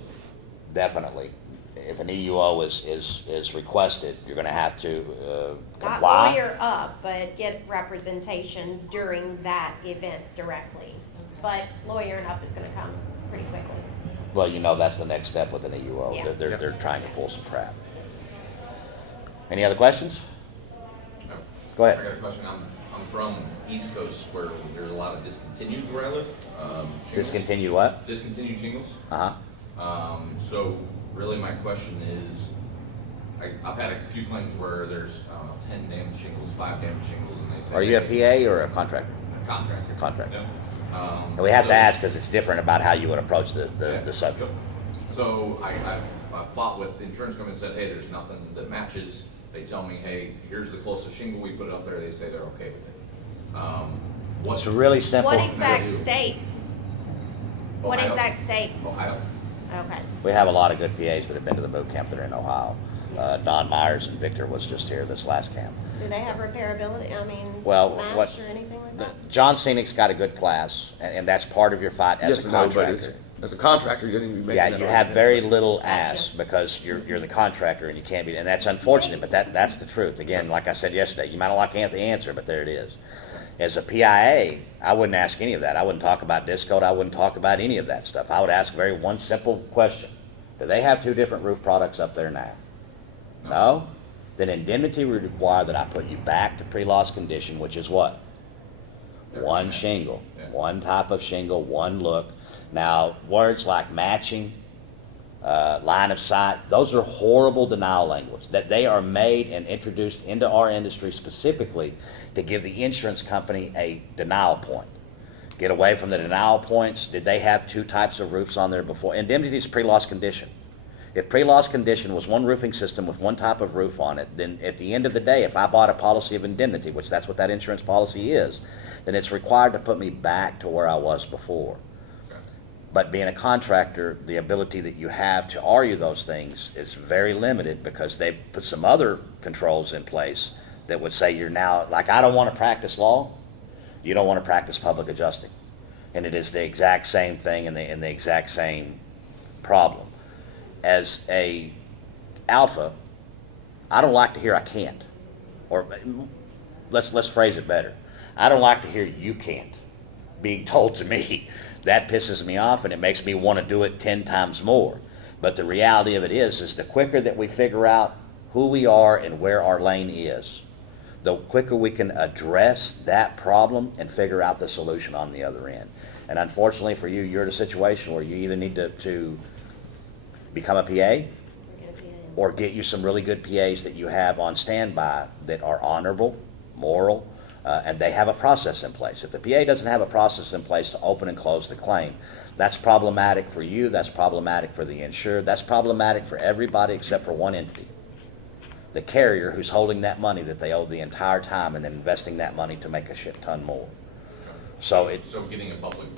definitely, if an EUO is requested, you're going to have to Not comply. lawyer up, but get representation during that event directly. But lawyering up is gonna come pretty quickly. Well, you know that's the next step with an EUO. Yeah. They're trying to pull some crap. Any other questions? Go ahead. I got a question. I'm from East Coast where there's a lot of discontinued where I live. Shingles. Discontinue what? Discontinued shingles. Uh-huh. So really my question is, I've had a few claims where there's, 10 damaged shingles, 5 damaged shingles, and they say. Are you a PA or a contractor? Contractor. Contractor. Yep. And we have so- to ask because it's different about how you would approach the Yeah. subject. So I fought with the insurance company and said, hey, there's nothing that matches. They tell me, hey, here's the closest shingle, we put it up there, they say they're okay with it. It's really simple. What exact state? What Ohio. exact state? Ohio. Okay. We have a lot of good PAs that have been to the boot camp that are in Ohio. Don Myers and Victor was just here this last camp. Do they have repairability, Well, match or anything like that? John Scenic's got a good class, and that's part of your fight as Yes a and no, but contractor. as a contractor, you didn't even make Yeah, that you have argument. very little Gotcha. ask because you're the contractor and you can't be, and that's unfortunate, but that's the truth. Again, like I said yesterday, you might not like the answer, but there it is. As a PIA, I wouldn't ask any of that. I wouldn't talk about disc code. I wouldn't talk about any of that stuff. I would ask one simple question. Do they have 2 different roof products up there now? No? Then indemnity would require that I put you back to pre-loss condition, which is what? One shingle, Yeah. one type of shingle, one look. Now, words like matching, line of sight, those are horrible denial language that they are made and introduced into our industry specifically to give the insurance company a denial point. Get away from the denial points. Did they have 2 types of roofs on there before? Indemnity is pre-loss condition. If pre-loss condition was one roofing system with one type of roof on it, then at the end of the day, if I bought a policy of indemnity, which that's what that insurance policy is, then it's required to put me back to where I was before. But being a contractor, the ability that you have to argue those things is very limited because they put some other controls in place that would say you're now, like I don't want to practice law, you don't want to practice public adjusting. And it is the exact same thing and the exact same problem. As a alpha, I don't like to hear I can't. Or let's phrase it better. I don't like to hear you can't being told to me. That pisses me off and it makes me want to do it 10 times more. But the reality of it is the quicker that we figure out who we are and where our lane is, the quicker we can address that problem and figure out the solution on the other end. And unfortunately for you, you're in a situation where you either need to become a PA or get you some really good PAs that you have on standby that are honorable, moral, and they have a process in place. If the PA doesn't have a process in place to open and close the claim, that's problematic for you, that's problematic for the insured, that's problematic for everybody except for one entity. The carrier who's holding that money that they owe the entire time and then investing that money to make a shit ton more. So getting a public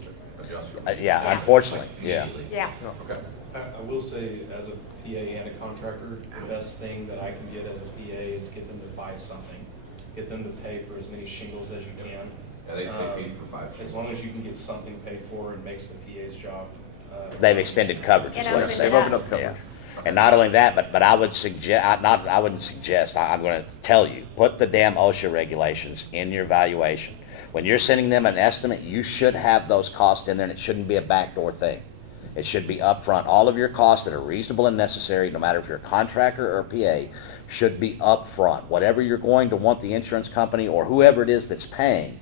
adjuster. yeah, unfortunately, yeah. Immediately. Yeah. Okay. I will say, as a PA and a contractor, the best thing that I can get as a PA is get them to buy something. Get them to pay for as many shingles as you can. Yeah, they paid for 5 As long as you can get something paid for, it makes the PA's job. They've extended coverage, is It what I'm opened saying. They've opened up Yeah. coverage. And not only that, but I would suggest, I wouldn't suggest, I'm going to tell you, put the damn OSHA regulations in your valuation. When you're sending them an estimate, you should have those costs in there, and it shouldn't be a backdoor thing. It should be upfront. All of your costs that are reasonable and necessary, no matter if you're a contractor or a PA, should be upfront. Whatever you're going to want the insurance company or whoever it is that's paying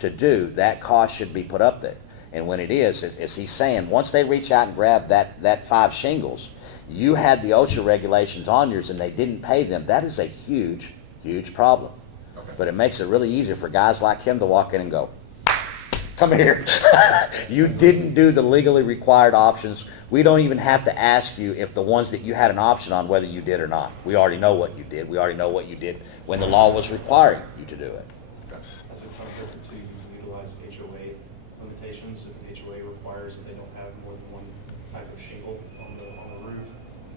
to do, that cost should be put up there. And when it is, as he's saying, once they reach out and grab that 5 shingles, you had the OSHA regulations on yours and they didn't pay them. That is a huge, huge problem. Okay. But it makes it really easy for guys like him to walk in and go, come here. You didn't do the legally required options. We don't even have to ask you if the ones that you had an option on, whether you did or not. We already know what you did. We already know what you did when the law was requiring you to do it. As a contractor too, you can utilize HOA limitations. If an HOA requires that they don't have more than one type of shingle on the roof,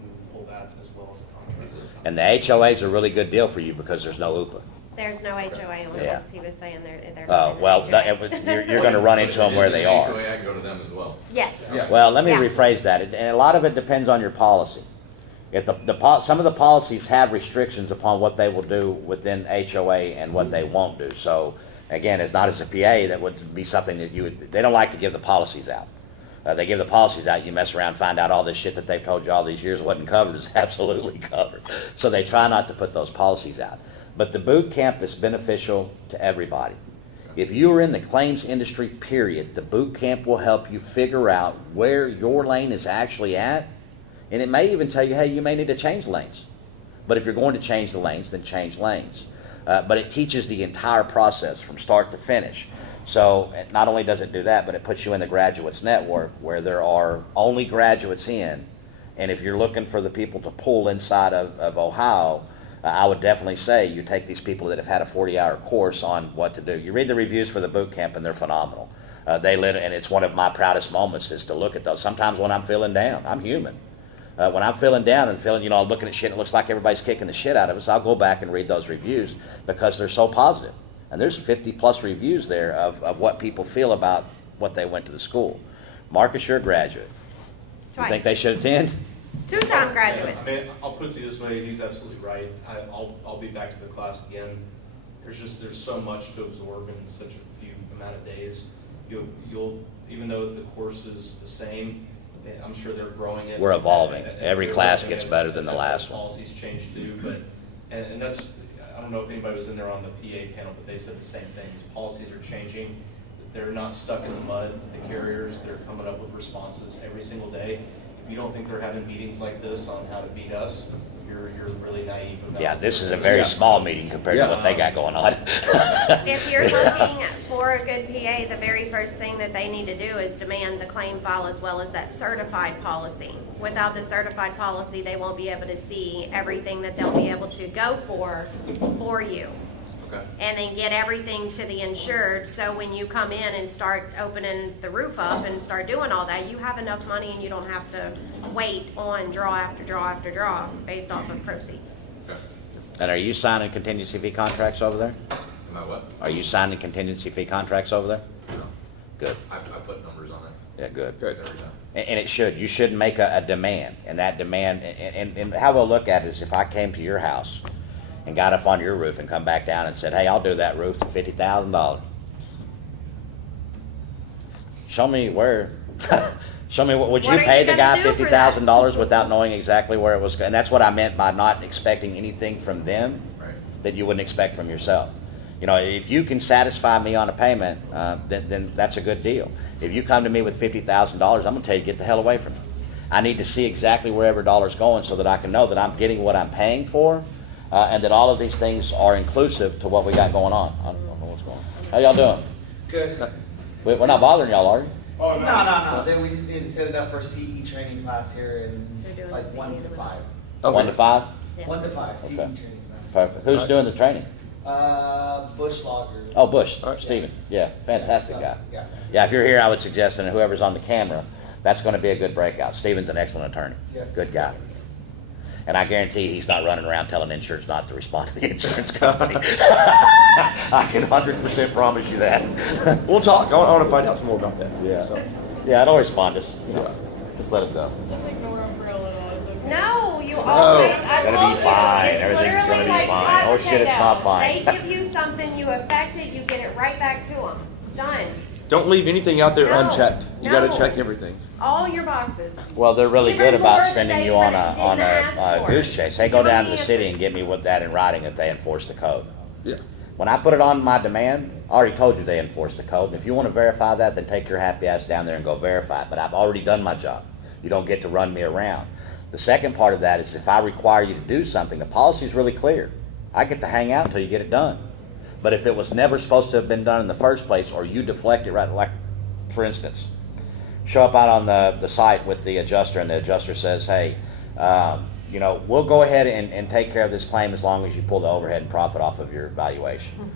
you can pull that as well as a contractor. And the HOA is a really good deal for you because there's no UPA. There's no HOA on Yeah. this. He was saying they're. Well, HOA. you're going to run into them where they are. HOA, I can go to them as well. Yes. Yeah. Well, let me Yeah. rephrase that. And a lot of it depends on your policy. If some of the policies have restrictions upon what they will do within HOA and what they won't do. So again, it's not as a PA, that would be something that they don't like to give the policies out. They give the policies out, you mess around, find out all this shit that they've told you all these years wasn't covered is absolutely covered. So they try not to put those policies out. But the boot camp is beneficial to everybody. If you are in the claims industry, period, the boot camp will help you figure out where your lane is actually at. And it may even tell you, hey, you may need to change lanes. But if you're going to change the lanes, then change lanes. But it teaches the entire process from start to finish. So not only does it do that, but it puts you in the graduates network where there are only graduates in. And if you're looking for the people to pull inside of Ohio, I would definitely say you take these people that have had a 40-hour course on what to do. You read the reviews for the boot camp, and they're phenomenal. And it's one of my proudest moments is to look at those. Sometimes when I'm feeling down, I'm human. When I'm feeling down and feeling, I'm looking at shit, and it looks like everybody's kicking the shit out of us, I'll go back and read those reviews because they're so positive. And there's 50-plus reviews there of what people feel about what they went to the school. Marcus, you're a graduate. You think they should attend? Two-time graduate. I mean, I'll put it to you this way, he's absolutely right. I'll be back to the class again. There's so much to absorb in such a few amount of days. You'll even though the course is the same, I'm sure they're growing it. We're evolving. Every They're class evolving gets better than the last one. Policies change too, but, and that's, I don't know if anybody was in there on the PA panel, but they said the same thing. These policies are changing. They're not stuck in the mud, the carriers. They're coming up with responses every single day. If you don't think they're having meetings like this on how to beat us, you're really naive about it. Yeah, this is a very small meeting compared to what they got going on. If you're looking for a good PA, the very first thing that they need to do is demand the claim file as well as that certified policy. Without the certified policy, they won't be able to see everything that they'll be able to go for you. Okay. And then get everything to the insured, so when you come in and start opening the roof up and start doing all that, you have enough money and you don't have to wait on draw after draw after draw based off of proceeds. Okay. And are you signing contingency fee contracts over there? Am I what? Are you signing contingency fee contracts over there? No. Good. I put numbers on it. Yeah, good. Good. Every time. And it should. You should make a demand. And that demand, and how we'll look at it is if I came to your house and got up on your roof and come back down and said, hey, I'll do that roof for $50,000. Show me where, show me, would you What are pay you the guy gonna do for that? $50,000 without knowing exactly where it was going? And that's what I meant by not expecting anything from them Right. that you wouldn't expect from yourself. If you can satisfy me on a payment, then that's a good deal. If you come to me with $50,000, I'm going to tell you, get the hell away from me. I need to see exactly where every dollar's going so that I can know that I'm getting what I'm paying for, and that all of these things are inclusive to what we got going on. I don't know what's going on. How y'all doing? Good. We're not bothering y'all, are you? Oh, no. Then we just need to set it up for CE training class here They're in doing like CE 1 in to the 5. Okay. 1 to 5? Yeah. 1 to 5 CE Okay. training class. Perfect. Who's doing the training? Bush Logger. Oh, Bush, All right. Stephen, yeah, fantastic So, guy. Yeah. Yeah, if you're here, I would suggest, and whoever's on the camera, that's gonna be a good breakout. Stephen's an excellent attorney. Yes. Good guy. And I guarantee he's not running around telling insurance not to respond to the insurance company. I can 100% promise you that. We'll talk. I want to find out some more about that. Yeah. So, Yeah, I'd always respond, just, yeah. just let him go. Just ignore them for a little, it's okay. No, you always, I It's gonna told be you, fine. it's Everything's literally gonna be like fine. hot Oh, shit, it's not potato. fine. They give you something, you affect it, you get it right back to them. Done. Don't leave anything out there No, unchecked. You got to no. check everything. All your boxes. Well, they're really Even good more about than sending they you on didn't ask a for. goose chase. Hey, go Give down me to the city and answers. get me with that in writing that they enforce the code. Yeah. When I put it on my demand, I already told you they enforce the code. If you want to verify that, then take your happy ass down there and go verify it. But I've already done my job. You don't get to run me around. The second part of that is if I require you to do something, the policy is really clear. I get to hang out until you get it done. But if it was never supposed to have been done in the first place, or you deflect it, right, like, for instance, show up out on the site with the adjuster, and the adjuster says, hey, we'll go ahead and take care of this claim as long as you pull the overhead and profit off of your valuation.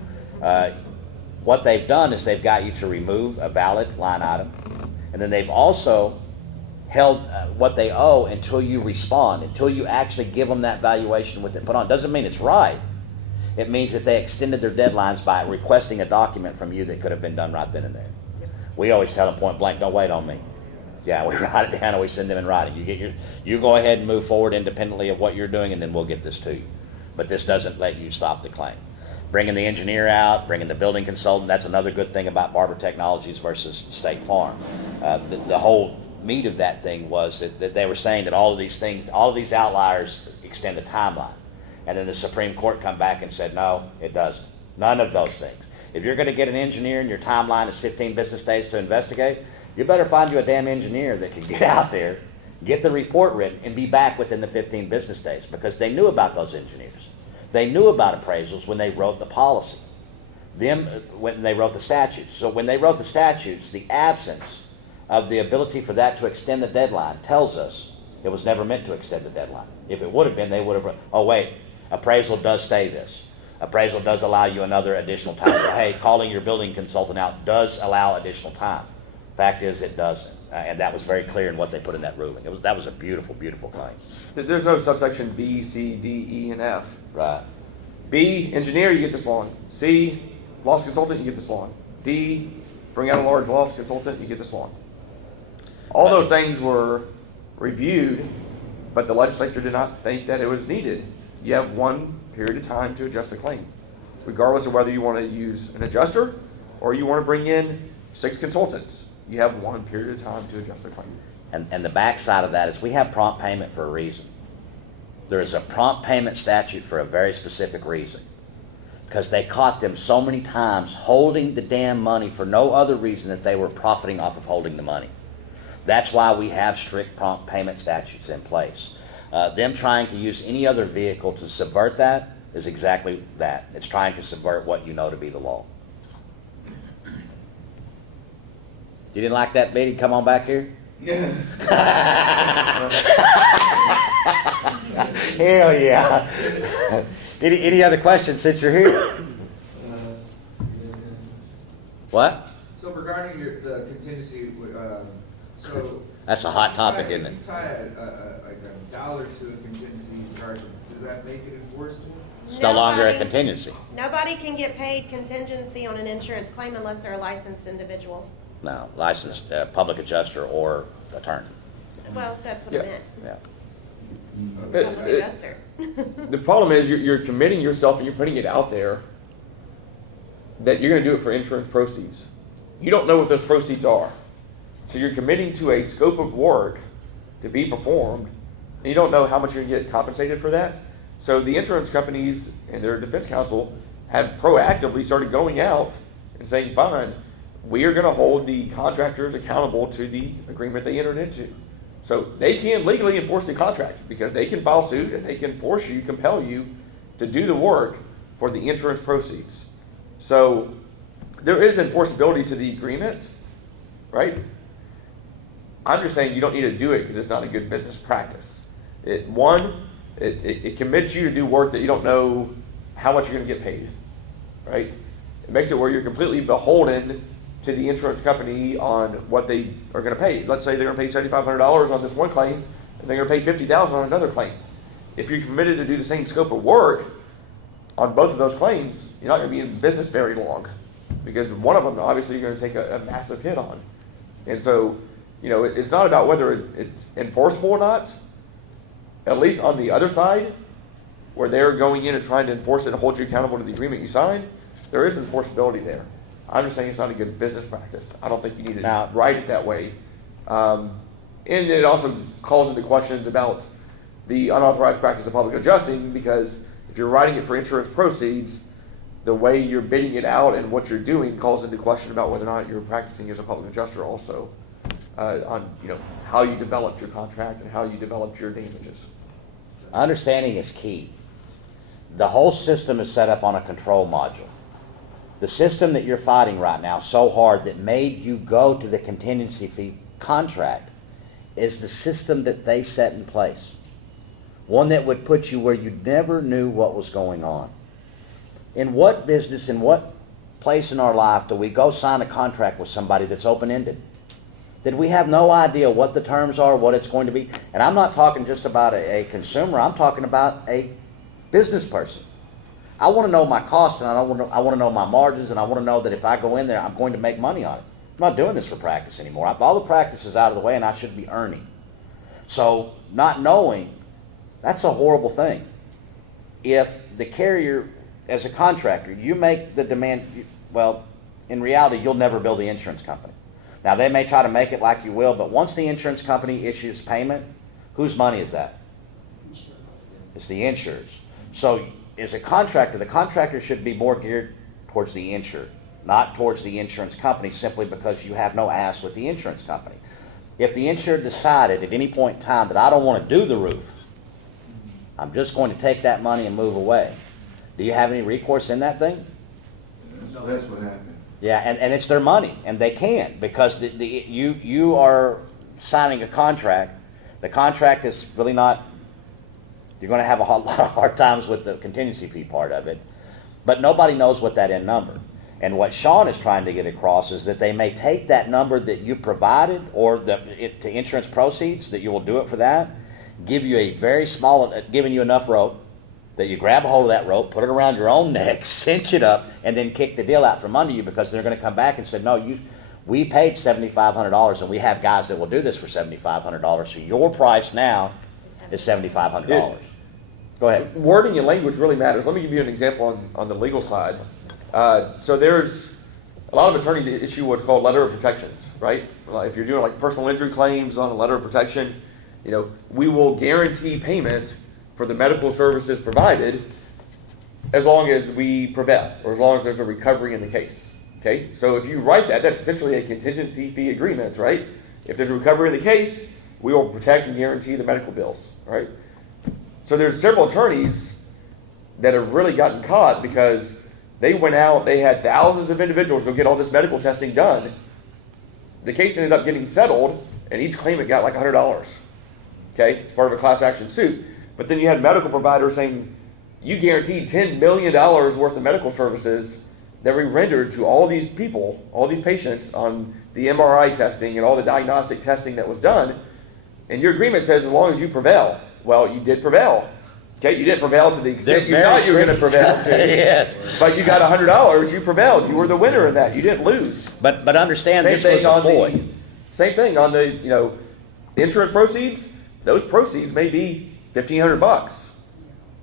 What they've done is they've got you to remove a valid line item, and then they've also held what they owe until you respond, until you actually give them that valuation with it put on. Doesn't mean it's right. It means that they extended their deadlines by requesting a document from you that could have been done right then and there. We always tell them point blank, don't wait on me. Yeah, we write it down and we send them in writing. You go ahead and move forward independently of what you're doing, and then we'll get this to you. But this doesn't let you stop the claim. Bringing the engineer out, bringing the building consultant, that's another good thing about Barber Technologies versus State Farm. The whole meat of that thing was that they were saying that all of these things, all of these outliers extend the timeline. And then the Supreme Court come back and said, no, it doesn't. None of those things. If you're going to get an engineer and your timeline is 15 business days to investigate, you better find you a damn engineer that can get out there, get the report written, and be back within the 15 business days, because they knew about those engineers. They knew about appraisals when they wrote the policy, when they wrote the statutes. So when they wrote the statutes, the absence of the ability for that to extend the deadline tells us it was never meant to extend the deadline. If it would have been, they would have, oh wait, appraisal does say this. Appraisal does allow you another additional time. Hey, calling your building consultant out does allow additional time. Fact is, it doesn't. And that was very clear in what they put in that ruling. That was a beautiful, beautiful claim. There's no subsection B, C, D, E, and F. Right. B, engineer, you get this lawn. C, loss consultant, you get this lawn. D, bring out a large loss consultant, you get this lawn. All those things were reviewed, but the legislature did not think that it was needed. You have one period of time to adjust the claim, regardless of whether you want to use an adjuster or you want to bring in 6 consultants. You have one period of time to adjust the claim. And the backside of that is we have prompt payment for a reason. There is a prompt payment statute for a very specific reason. Because they caught them so many times holding the damn money for no other reason that they were profiting off of holding the money. That's why we have strict prompt payment statutes in place. Them trying to use any other vehicle to subvert that is exactly that. It's trying to subvert what you know to be the law. You didn't like that meeting? Come on back here. Yeah. Hell yeah. Any other questions since you're here? What? So regarding the contingency, so. That's a hot topic, if isn't it? you tie like a dollar to a contingency charge, does that make it enforceable? It's no longer a Nobody- contingency. Nobody can get paid contingency on an insurance claim unless they're a licensed individual. No, licensed public adjuster or attorney. Well, that's what Yeah. I meant. Yeah. Public adjuster. The problem is you're committing yourself and you're putting it out there that you're going to do it for insurance proceeds. You don't know what those proceeds are. So you're committing to a scope of work to be performed, and you don't know how much you're going to get compensated for that. So the insurance companies and their defense counsel have proactively started going out and saying, fine, we are going to hold the contractors accountable to the agreement they entered into. So they can legally enforce the contract because they can file suit and they can force you, compel you to do the work for the insurance proceeds. So there is enforceability to the agreement, right? I'm just saying you don't need to do it because it's not a good business practice. It commits you to do work that you don't know how much you're going to get paid. right? It makes it where you're completely beholden to the insurance company on what they are going to pay. Let's say they're going to pay $7,500 on this one claim, and they're going to pay $50,000 on another claim. If you're committed to do the same scope of work on both of those claims, you're not going to be in business very long, because one of them obviously you're going to take a massive hit on. And so, it's not about whether it's enforceable or not. At least on the other side, where they're going in and trying to enforce it and hold you accountable to the agreement you signed, there is enforceability there. I'm just saying it's not a good business practice. I don't think you need to write it that way. And it also calls into questions about the unauthorized practice of public adjusting, because if you're writing it for insurance proceeds, the way you're bidding it out and what you're doing calls into question about whether or not you're practicing as a public adjuster also, on how you developed your contract and how you developed your damages. Understanding is key. The whole system is set up on a control module. The system that you're fighting right now so hard that made you go to the contingency fee contract is the system that they set in place. One that would put you where you never knew what was going on. In what business, in what place in our life do we go sign a contract with somebody that's open-ended? That we have no idea what the terms are, what it's going to be? And I'm not talking just about a consumer, I'm talking about a business person. I want to know my costs, and I want to know my margins, and I want to know that if I go in there, I'm going to make money on it. I'm not doing this for practice anymore. All the practice is out of the way, and I should be earning. So not knowing, that's a horrible thing. If the carrier, as a contractor, you make the demand, well, in reality, you'll never bill the insurance company. Now, they may try to make it like you will, but once the insurance company issues payment, whose money is that? It's the insurer's. So as a contractor, the contractor should be more geared towards the insured, not towards the insurance company, simply because you have no ass with the insurance company. If the insured decided at any point in time that I don't want to do the roof, I'm just going to take that money and move away, do you have any recourse in that thing? That's what happened. Yeah, and it's their money, and they can, because you are signing a contract. The contract is really not, you're going to have a lot of hard times with the contingency fee part of it, but nobody knows what that end number. And what Shaun is trying to get across is that they may take that number that you provided, or to insurance proceeds, that you will do it for that, give you a very small, giving you enough rope, that you grab a hold of that rope, put it around your own neck, cinch it up, and then kick the deal out from under you, because they're going to come back and say, no, we paid $7,500, and we have guys that will do this for $7,500, so your price now is $7,500. Go ahead. Wording and language really matters. Let me give you an example on the legal side. So there's a lot of attorneys that issue what's called letter of protections, right? If you're doing like personal injury claims on a letter of protection, we will guarantee payment for the medical services provided as long as we prevail, or as long as there's a recovery in the case. Okay? So if you write that, that's essentially a contingency fee agreement, right? If there's a recovery in the case, we will protect and guarantee the medical bills, right? So there's several attorneys that have really gotten caught because they went out, they had thousands of individuals go get all this medical testing done. The case ended up getting settled, and each claimant got like $100. Okay? It's part of a class action suit. But then you had medical providers saying, you guaranteed $10 million worth of medical services that we rendered to all these people, all these patients, on the MRI testing and all the diagnostic testing that was done. And your agreement says as long as you prevail. Well, you did prevail. Okay, you didn't prevail to the extent you thought you were going to prevail to. Yes. But you got $100. You prevailed. You were the winner in that. You didn't lose. But understand, Same this thing was a on boy. Same thing on the insurance proceeds. Those proceeds may be $1,500.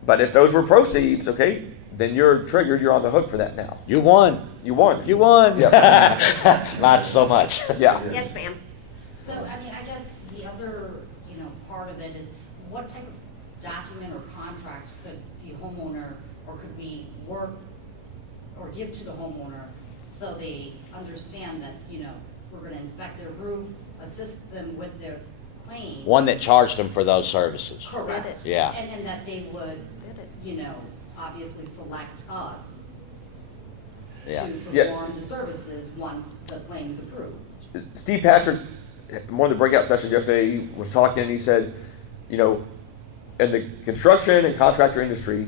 But if those were proceeds, okay, then you're triggered. You're on the hook for that now. You won. You won. You won. Yeah. Not so much. Yeah. Yes, ma'am. So, I mean, I guess the other, part of it is what type of document or contract could the homeowner, or could we work or give to the homeowner so they understand that, we're going to inspect their roof, assist them with their claim. One that charged them for those services. Correct. Yeah. And that they would, obviously select us Yeah. to Yeah. perform the services once the claim is approved. Steve Patrick, in one of the breakout sessions yesterday, he was talking and he said, in the construction and contractor industry,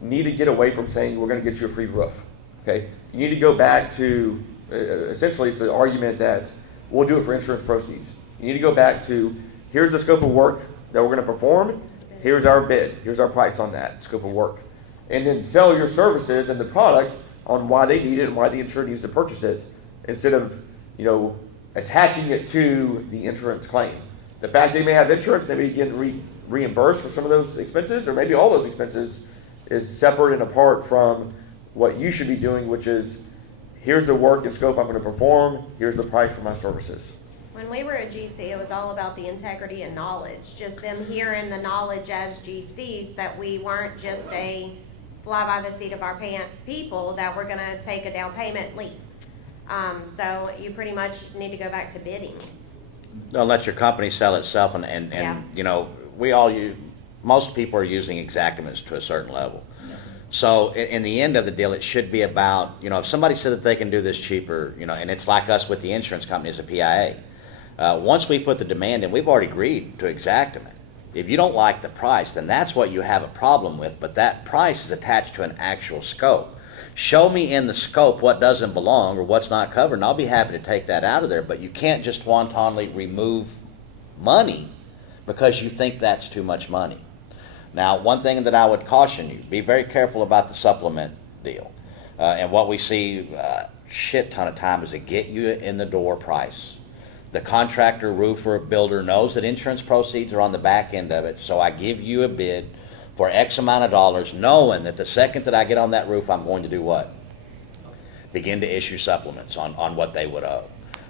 need to get away from saying we're going to get you a free roof. Okay, you need to go back to, essentially it's the argument that we'll do it for insurance proceeds. You need to go back to, here's the scope of work that we're going to perform, here's our bid, here's our price on that scope of work. And then sell your services and the product on why they need it and why the insurer needs to purchase it, instead of, attaching it to the insurance claim. The fact they may have insurance, they may get reimbursed for some of those expenses, or maybe all those expenses, is separate and apart from what you should be doing, which is, here's the work and scope I'm going to perform, here's the price for my services. When we were at GC, it was all about the integrity and knowledge, just them hearing the knowledge as GCs, that we weren't just a fly by the seat of our pants people that were gonna take a down payment and leave. So you pretty much need to go back to bidding. Don't let your company sell itself, Yeah. most people are using Xactimate to a certain level. So in the end of the deal, it should be about, if somebody said that they can do this cheaper, and it's like us with the insurance company as a PIA. Once we put the demand in, we've already agreed to Xactimate. If you don't like the price, then that's what you have a problem with, but that price is attached to an actual scope. Show me in the scope what doesn't belong or what's not covered, and I'll be happy to take that out of there, but you can't just wantonly remove money because you think that's too much money. Now, one thing that I would caution you, be very careful about the supplement deal. And what we see shit ton of time is to get you in the door price. The contractor, roofer, builder knows that insurance proceeds are on the back end of it, so I give you a bid for X amount of dollars, knowing that the second that I get on that roof, I'm going to do what? Begin to issue supplements on what they would owe.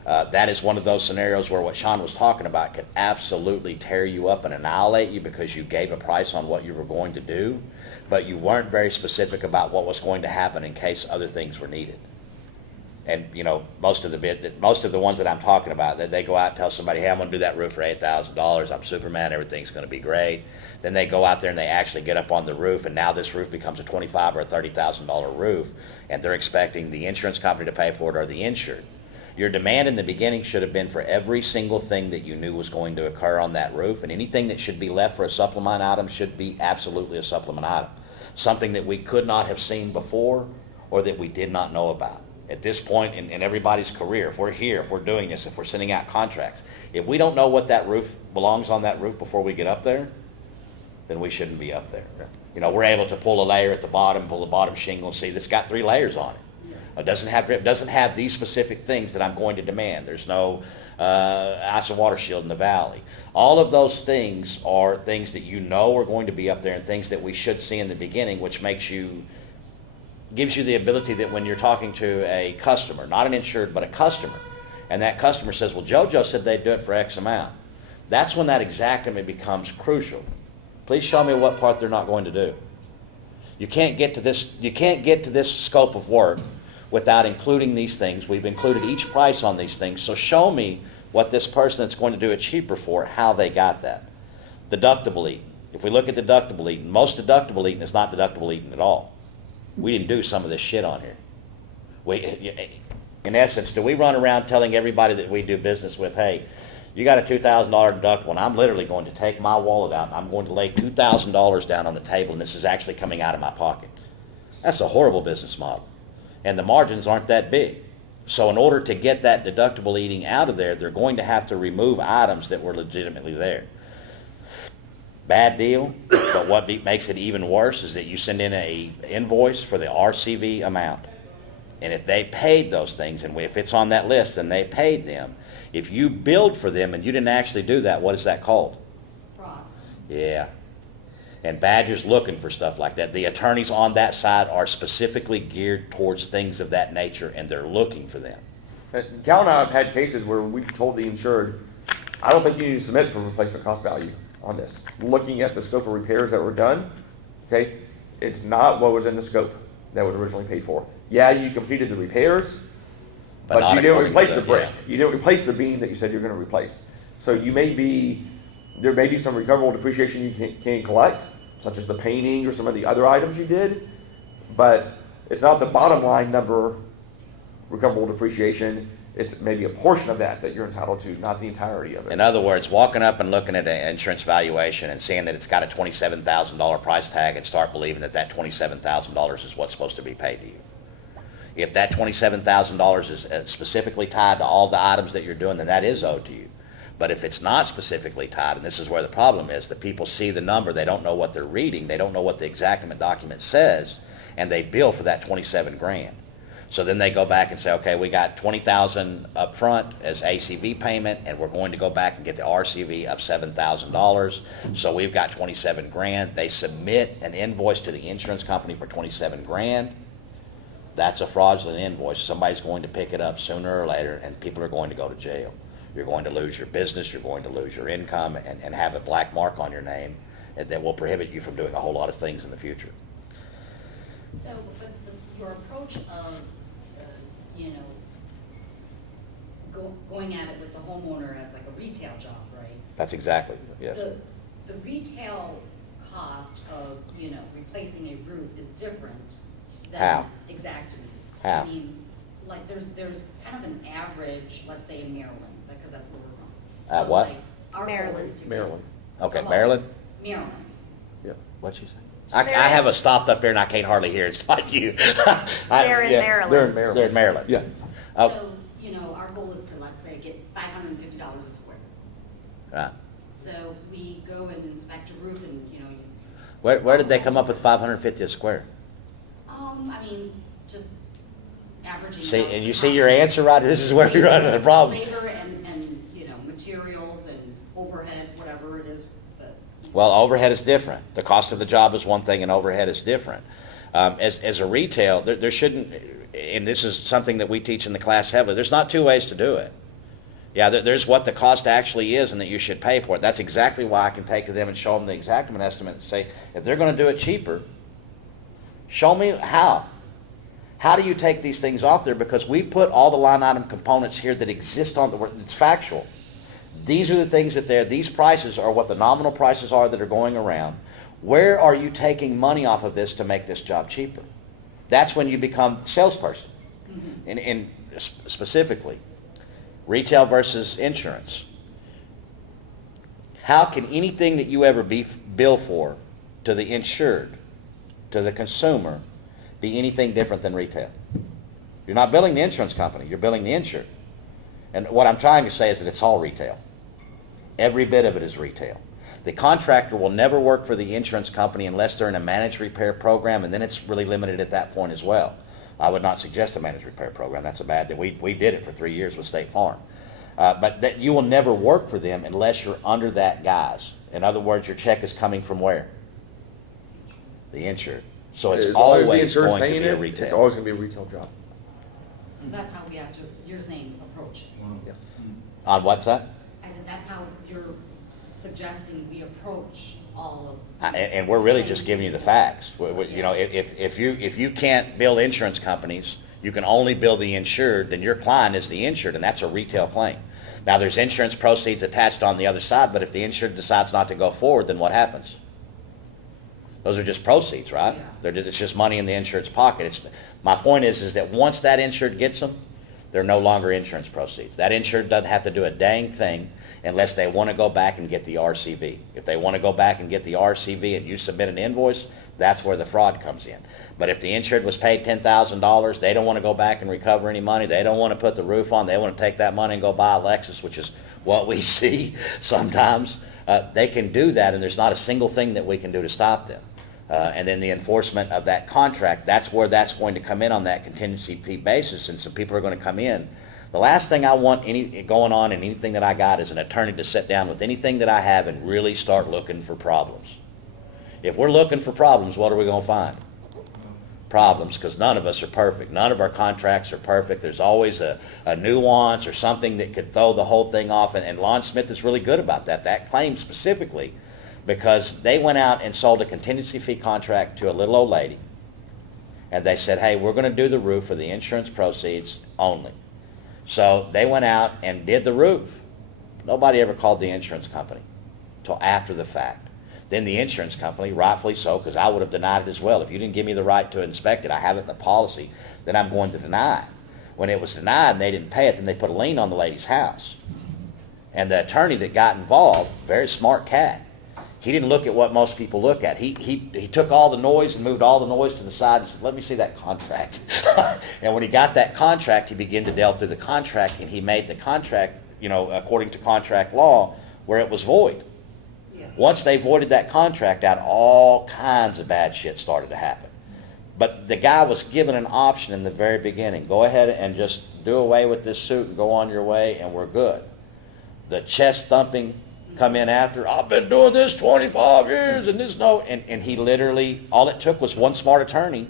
That is one of those scenarios where what Shaun was talking about could absolutely tear you up and annihilate you because you gave a price on what you were going to do, but you weren't very specific about what was going to happen in case other things were needed. And most of the ones that I'm talking about, that they go out and tell somebody, hey, I'm going to do that roof for $8,000. I'm Superman. Everything's going to be great. Then they go out there and they actually get up on the roof, and now this roof becomes a $25,000 or a $30,000 roof, and they're expecting the insurance company to pay for it or the insured. Your demand in the beginning should have been for every single thing that you knew was going to occur on that roof, and anything that should be left for a supplement item should be absolutely a supplement item. Something that we could not have seen before or that we did not know about. At this point in everybody's career, if we're here, if we're doing this, if we're sending out contracts, if we don't know what that roof belongs on that roof before we get up there, then we shouldn't be up there. We're able to pull a layer at the bottom, pull the bottom shingle, and see this got 3 layers on it. It doesn't have these specific things that I'm going to demand. There's no ice and water shield in the valley. All of those things are things that are going to be up there and things that we should see in the beginning, which gives you the ability that when you're talking to a customer, not an insured, but a customer, and that customer says, well, JoJo said they'd do it for X amount. That's when that Xactimate becomes crucial. Please show me what part they're not going to do. You can't get to this scope of work without including these things. We've included each price on these things, so show me what this person that's going to do it cheaper for, how they got that. Deductible eating. If we look at deductible eating, most deductible eating is not deductible eating at all. We didn't do some of this shit on here. In essence, do we run around telling everybody that we do business with, hey, you got a $2,000 deductible, and I'm literally going to take my wallet out, and I'm going to lay $2,000 down on the table, and this is actually coming out of my pocket. That's a horrible business model. And the margins aren't that big. So in order to get that deductible eating out of there, they're going to have to remove items that were legitimately there. Bad deal, but what makes it even worse is that you send in a invoice for the RCV amount. And if they paid those things, and if it's on that list, then they paid them. If you billed for them and you didn't actually do that, what is that called? Fraud. Yeah. And Badger's looking for stuff like that. The attorneys on that side are specifically geared towards things of that nature, and they're looking for them. Cal and I have had cases where we told the insured, I don't think you need to submit for replacement cost value on this. Looking at the scope of repairs that were done, okay, it's not what was in the scope that was originally paid for. Yeah, you completed the repairs, but you didn't replace the brick. Yeah. You didn't replace the beam that you said you're going to replace. So there may be some recoverable depreciation you can collect, such as the painting or some of the other items you did, but it's not the bottom line number recoverable depreciation. It's maybe a portion of that you're entitled to, not the entirety of it. In other words, walking up and looking at an insurance valuation and seeing that it's got a $27,000 price tag and start believing that $27,000 is what's supposed to be paid to you. If that $27,000 is specifically tied to all the items that you're doing, then that is owed to you. But if it's not specifically tied, and this is where the problem is, the people see the number, they don't know what they're reading, they don't know what the exactment document says, and they bill for that 27 grand. So then they go back and say, okay, we got 20,000 up front as ACV payment, and we're going to go back and get the RCV of $7,000. So we've got 27 grand. They submit an invoice to the insurance company for 27 grand. That's a fraudulent invoice. Somebody's going to pick it up sooner or later, and people are going to go to jail. You're going to lose your business, you're going to lose your income, and have a black mark on your name that will prohibit you from doing a whole lot of things in the future. So, but your approach of, you know, going at it with the homeowner as like a retail job, right? That's exactly, yes. The retail cost of, you know, replacing a roof is different than. How? Exactly. How? I mean, like, there's kind of an average, let's say in Maryland, because that's where we're from. So, What? like, our goal Maryland. is to get- Maryland. Okay, Come on. Maryland? Maryland. Yep. What'd she say? I have a stopped up here and I can't hardly hear. It's like you. They're in Maryland. They're in Maryland. They're in Maryland. Yeah. Oh. So, you know, our goal is to, let's say, get $550 a square. Right. So if we go and inspect a roof and, you know. Where did they come up with 550 a square? I mean, just averaging. See, out and the you see cost your of answer right. This is where you're running the problem. Labor and, you know, materials and overhead, whatever it is, but. Well, overhead is different. The cost of the job is one thing, and overhead is different. As a retail, there shouldn't, and this is something that we teach in the class heavily. There's not two ways to do it. Yeah, there's what the cost actually is, and that you should pay for it. That's exactly why I can take to them and show them the exactment estimate and say, if they're going to do it cheaper, show me how. How do you take these things off there? Because we put all the line item components here that exist on the, it's factual. These are the things that they're, these prices are what the nominal prices are that are going around. Where are you taking money off of this to make this job cheaper? That's when you become salesperson. Mm-hmm. And specifically, retail versus insurance. How can anything that you ever bill for to the insured, to the consumer, be anything different than retail? You're not billing the insurance company, you're billing the insured. And what I'm trying to say is that it's all retail. Every bit of it is retail. The contractor will never work for the insurance company unless they're in a managed repair program, and then it's really limited at that point as well. I would not suggest a managed repair program. That's a bad thing. We did it for 3 years with State Farm. But that you will never work for them unless you're under that guise. In other words, your check is coming from where? The insured. So it's As long as the always insurance going to paying be a it, retail. it's always going to be a retail job. So that's how we have to, you're saying approach it. Yeah. On what's that? I said, that's how you're suggesting we approach all of. And we're really just giving you the facts. You know, if you can't bill insurance companies, you can only bill the insured, then your client is the insured, and that's a retail claim. Now, there's insurance proceeds attached on the other side, but if the insured decides not to go forward, then what happens? Those are just proceeds, right? Yeah. It's just money in the insured's pocket. My point is that once that insured gets them, they're no longer insurance proceeds. That insured doesn't have to do a dang thing unless they want to go back and get the RCV. If they want to go back and get the RCV and you submit an invoice, that's where the fraud comes in. But if the insured was paid $10,000, they don't want to go back and recover any money. They don't want to put the roof on. They want to take that money and go buy a Lexus, which is what we see sometimes. They can do that, and there's not a single thing that we can do to stop them. And then the enforcement of that contract, that's where that's going to come in on that contingency fee basis, and some people are going to come in. The last thing I want going on in anything that I got is an attorney to sit down with anything that I have and really start looking for problems. If we're looking for problems, what are we going to find? Problems, because none of us are perfect. None of our contracts are perfect. There's always a nuance or something that could throw the whole thing off, and Lon Smith is really good about that. That claim specifically, because they went out and sold a contingency fee contract to a little old lady, and they said, hey, we're going to do the roof for the insurance proceeds only. So they went out and did the roof. Nobody ever called the insurance company until after the fact. Then the insurance company, rightfully so, because I would have denied it as well. If you didn't give me the right to inspect it, I have it in the policy, then I'm going to deny it. When it was denied and they didn't pay it, then they put a lien on the lady's house. And the attorney that got involved, very smart cat, He didn't look at what most people look at. He took all the noise and moved all the noise to the side and said, let me see that contract. And when he got that contract, he began to delve through the contract, and he made the contract, according to contract law, where it was void. Yeah. Once they voided that contract out, all kinds of bad shit started to happen. But the guy was given an option in the very beginning. Go ahead and just do away with this suit and go on your way, and we're good. The chest thumping come in after, I've been doing this 25 years, and and he literally, all it took was one smart attorney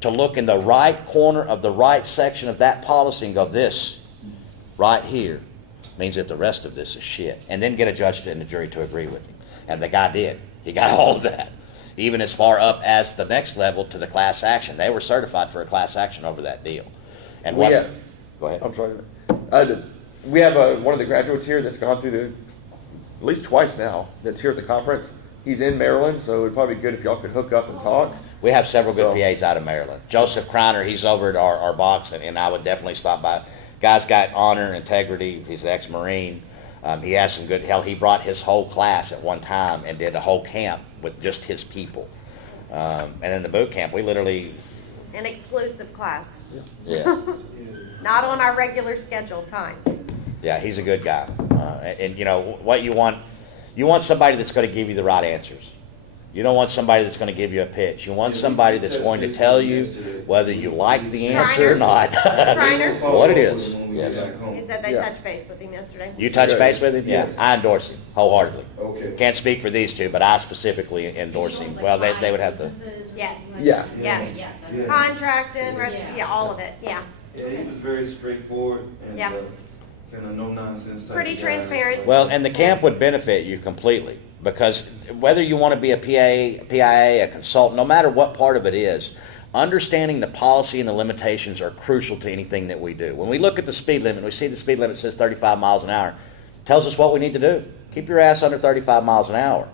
to look in the right corner of the right section of that policy and go, this right here means that the rest of this is shit. And then get a judge and a jury to agree with him. And the guy did. He got all of that. Even as far up as the next level to the class action. They were certified for a class action over that deal. And Go ahead. I'm sorry. We have one of the graduates here that's gone through at least twice now, that's here at the conference. He's in Maryland, so it'd probably be good if y'all could hook up and talk. We have several good PAs out of Maryland. Joseph Kreiner, he's over at our box, and I would definitely stop by. Guy's got honor and integrity. He's an ex-Marine. He has some good, he brought his whole class at one time and did a whole camp with just his people. And in the boot camp, we literally... An exclusive class. Yeah. Not on our regular scheduled times. Yeah, he's a good guy. And what you want somebody that's going to give you the right answers. You don't want somebody that's going to give you a pitch. You want somebody that's going to tell you whether you like the answer or not. Reiner? What it is. Yes. He said they touched base with him yesterday. You touch base with him? Yes. Yeah, I endorse him wholeheartedly. Okay. Can't speak for these two, but I specifically endorse him. Well, they would have to. Yes. Yeah. Yes. Yeah. Contracting, all of it, yeah. Yeah, he was very straightforward and Yeah. kind of no nonsense type. Pretty of guy. transparent. Well, and the camp would benefit you completely, because whether you want to be a PIA, a consultant, no matter what part of it is, understanding the policy and the limitations are crucial to anything that we do. When we look at the speed limit, we see the speed limit says 35 miles an hour. It tells us what we need to do. Keep your ass under 35 miles an hour.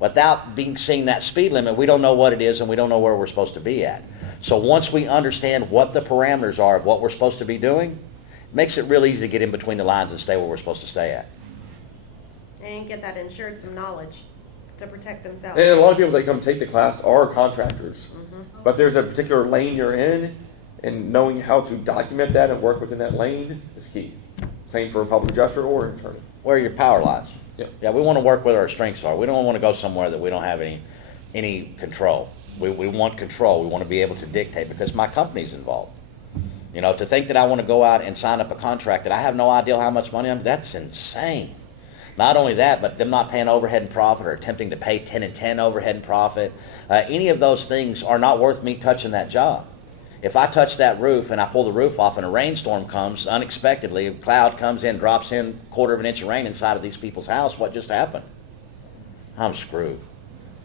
Without seeing that speed limit, we don't know what it is, and we don't know where we're supposed to be at. So once we understand what the parameters are of what we're supposed to be doing, it makes it real easy to get in between the lines and stay where we're supposed to stay at. And get that insured some knowledge to protect themselves. And a lot of people that come take the class are contractors. But there's a particular lane you're in, and knowing how to document that and work within that lane is key. Same for a public adjuster or an attorney. Where your power lies. Yeah. Yeah, we want to work where our strengths are. We don't want to go somewhere that we don't have any control. We want control. We want to be able to dictate, because my company's involved. To think that I want to go out and sign up a contract that I have no idea how much money that's insane. Not only that, but them not paying overhead and profit, or attempting to pay 10 and 10 overhead and profit. Any of those things are not worth me touching that job. If I touch that roof and I pull the roof off and a rainstorm comes unexpectedly, a cloud comes in, drops in 1/4 of an inch of rain inside of these people's house, what just happened? I'm screwed.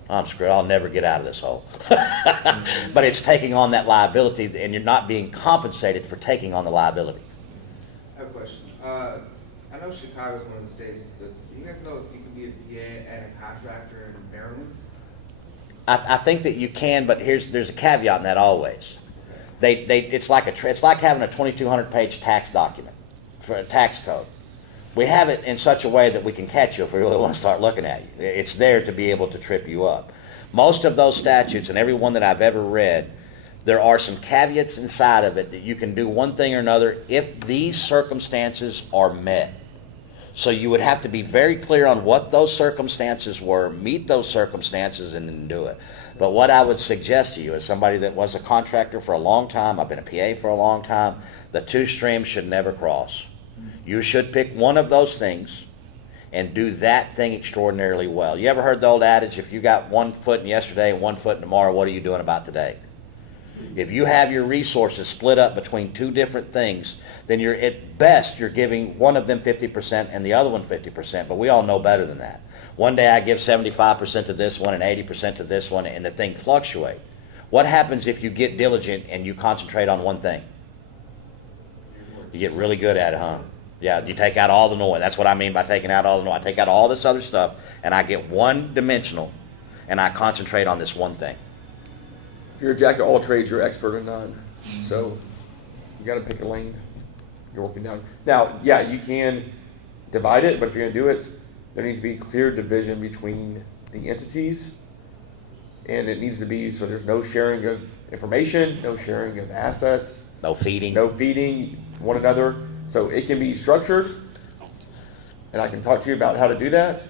I'll never get out of this hole. But it's taking on that liability, and you're not being compensated for taking on the liability. I have a question. I know Chicago's one of the states, but do you guys know if you can be a PA and a contractor in Maryland? I think that you can, but there's a caveat in that always. It's like having a 2,200 page tax document for a tax code. We have it in such a way that we can catch you if we really want to start looking at you. It's there to be able to trip you up. Most of those statutes, and every one that I've ever read, there are some caveats inside of it that you can do one thing or another if these circumstances are met. So you would have to be very clear on what those circumstances were, meet those circumstances, and then do it. But what I would suggest to you, as somebody that was a contractor for a long time, I've been a PA for a long time, the two streams should never cross. You should pick one of those things and do that thing extraordinarily well. You ever heard the old adage, if you got 1 foot in yesterday and 1 foot in tomorrow, what are you doing about today? If you have your resources split up between two different things, then at best you're giving one of them 50% and the other one 50%, but we all know better than that. One day I give 75% to this one and 80% to this one, and the thing fluctuate. What happens if you get diligent and you concentrate on one thing? You get really good at it, huh? Yeah, you take out all the noise. That's what I mean by taking out all the noise. I take out all this other stuff, and I get one-dimensional, and I concentrate on this one thing. If you're a jack of all trades, you're expert in none. So you got to pick a lane. You're working down. Now, yeah, you can divide it, but if you're going to do it, there needs to be clear division between the entities, and it needs to be, so there's no sharing of information, no sharing of assets, No feeding. no feeding one another. So it can be structured, and I can talk to you about how to do that,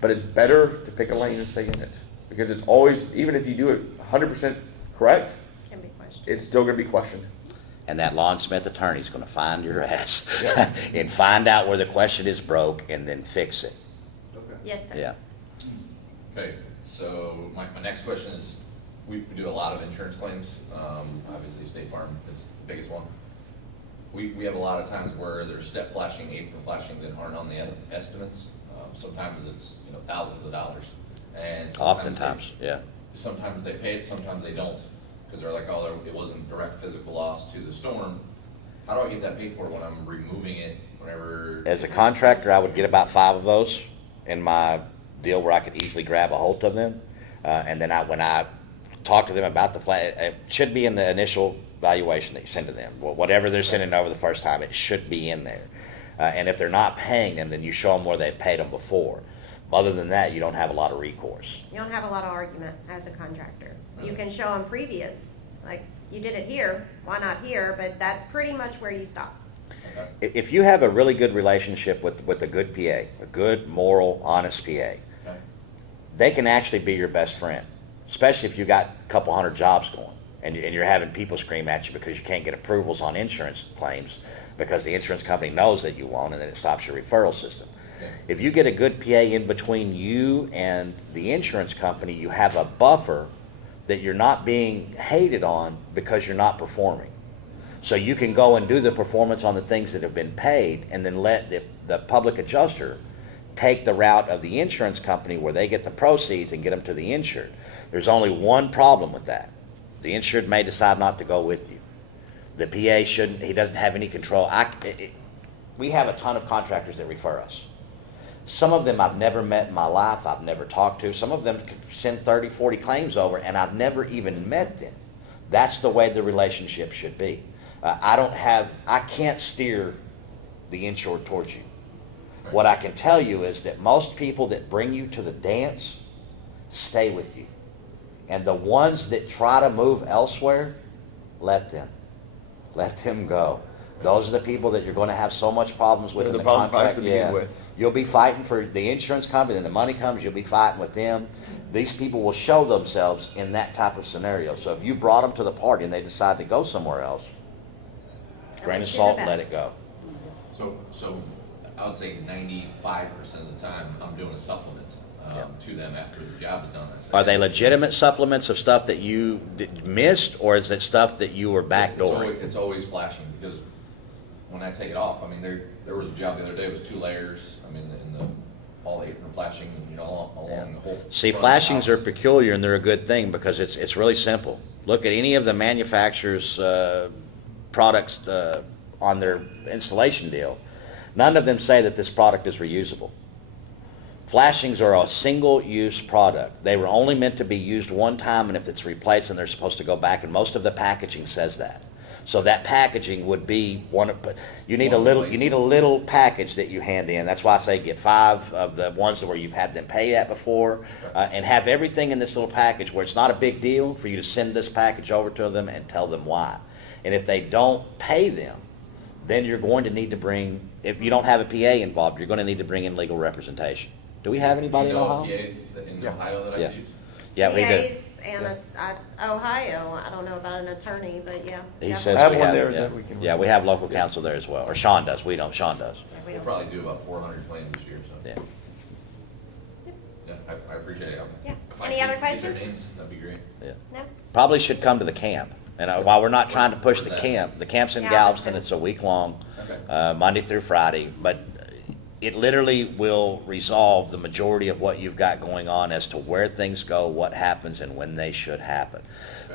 but it's better to pick a lane and stay in it. Because it's always, even if you do it 100% correct, Can be questioned. it's still gonna be questioned. And that Lon Smith attorney's gonna find your ass Yeah. and find out where the question is broke and then fix it. Okay. Yes, sir. Yeah. Okay, so my next question is, we do a lot of insurance claims. Obviously State Farm is the biggest one. We have a lot of times where there's step flashing, apron flashing that aren't on the estimates. Sometimes it's, thousands of dollars. And Oftentimes, yeah. sometimes they pay it, sometimes they don't. Because they're like, oh, it wasn't direct physical loss to the storm. How do I get that paid for when I'm removing it whenever? As a contractor, I would get about 5 of those in my deal where I could easily grab a hold of them. And then when I talk to them about the flat, it should be in the initial valuation that you send to them. Well, whatever they're sending over the first time, it should be in there. And if they're not paying them, then you show them where they've paid them before. Other than that, you don't have a lot of recourse. You don't have a lot of argument as a contractor. You can show them previous, like, you did it here, why not here? But that's pretty much where you stop. If you have a really good relationship with a good PA, a good, moral, honest PA, they can actually be your best friend, especially if you got a couple hundred jobs going and you're having people scream at you because you can't get approvals on insurance claims because the insurance company knows that you won't, and then it stops your referral system. If you get a good PA in between you and the insurance company, you have a buffer that you're not being hated on because you're not performing. So you can go and do the performance on the things that have been paid and then let the public adjuster take the route of the insurance company where they get the proceeds and get them to the insured. There's only one problem with that. The insured may decide not to go with you. The PA shouldn't, he doesn't have any control. We have a ton of contractors that refer us. Some of them I've never met in my life, I've never talked to. Some of them could send 30, 40 claims over and I've never even met them. That's the way the relationship should be. I can't steer the insured towards you. What I can tell you is that most people that bring you to the dance stay with you. And the ones that try to move elsewhere, let them go. Those are the people that you're going to have so much problems with They're in the the problem contract. to begin with. You'll be fighting for the insurance company, then the money comes, you'll be fighting with them. These people will show themselves in that type of scenario. So if you brought them to the party and they decide to go somewhere else, grain of salt and let it go. So I would say 95% of the time, I'm doing a supplement to them after the job is done. Are they legitimate supplements of stuff that you missed, or is it stuff that you were backdooring? It's always flashing, because when I take it off, I mean, there was a job the other day, it was 2 layers, I mean, all the apron flashing, along the whole. See, front of the flashings are house. peculiar, and they're a good thing because it's really simple. Look at any of the manufacturers' products on their installation deal. None of them say that this product is reusable. Flashings are a single-use product. They were only meant to be used one time, and if it's replaced, then they're supposed to go back, and most of the packaging says that. So that packaging would be you need a little package that you hand in. That's why I say get 5 of the ones where you've had them pay at before, and have everything in this little package where it's not a big deal for you to send this package over to them and tell them why. And if they don't pay them, then you're going to need to bring, if you don't have a PA involved, you're going to need to bring in legal representation. Do we have anybody in Ohio? In Ohio that I use? Yeah, we do. PAs and Ohio, I don't know about an attorney, but yeah. He definitely. says I have we one have, there yeah. that we can- Yeah, we have local counsel there as well, or Shaun does. We don't. Shaun does. Yeah, we We'll don't- probably do about 400 claims this year, so. Yeah. Yeah, I appreciate it. Yeah. If I Any could other get their questions? names, that'd be great. Yeah. No? Probably should come to the camp. And while we're not trying to push Where's the that? camp, the camp's in Galveston. Galveston. It's a week long, Okay. Monday through Friday. But it literally will resolve the majority of what you've got going on as to where things go, what happens, and when they should happen.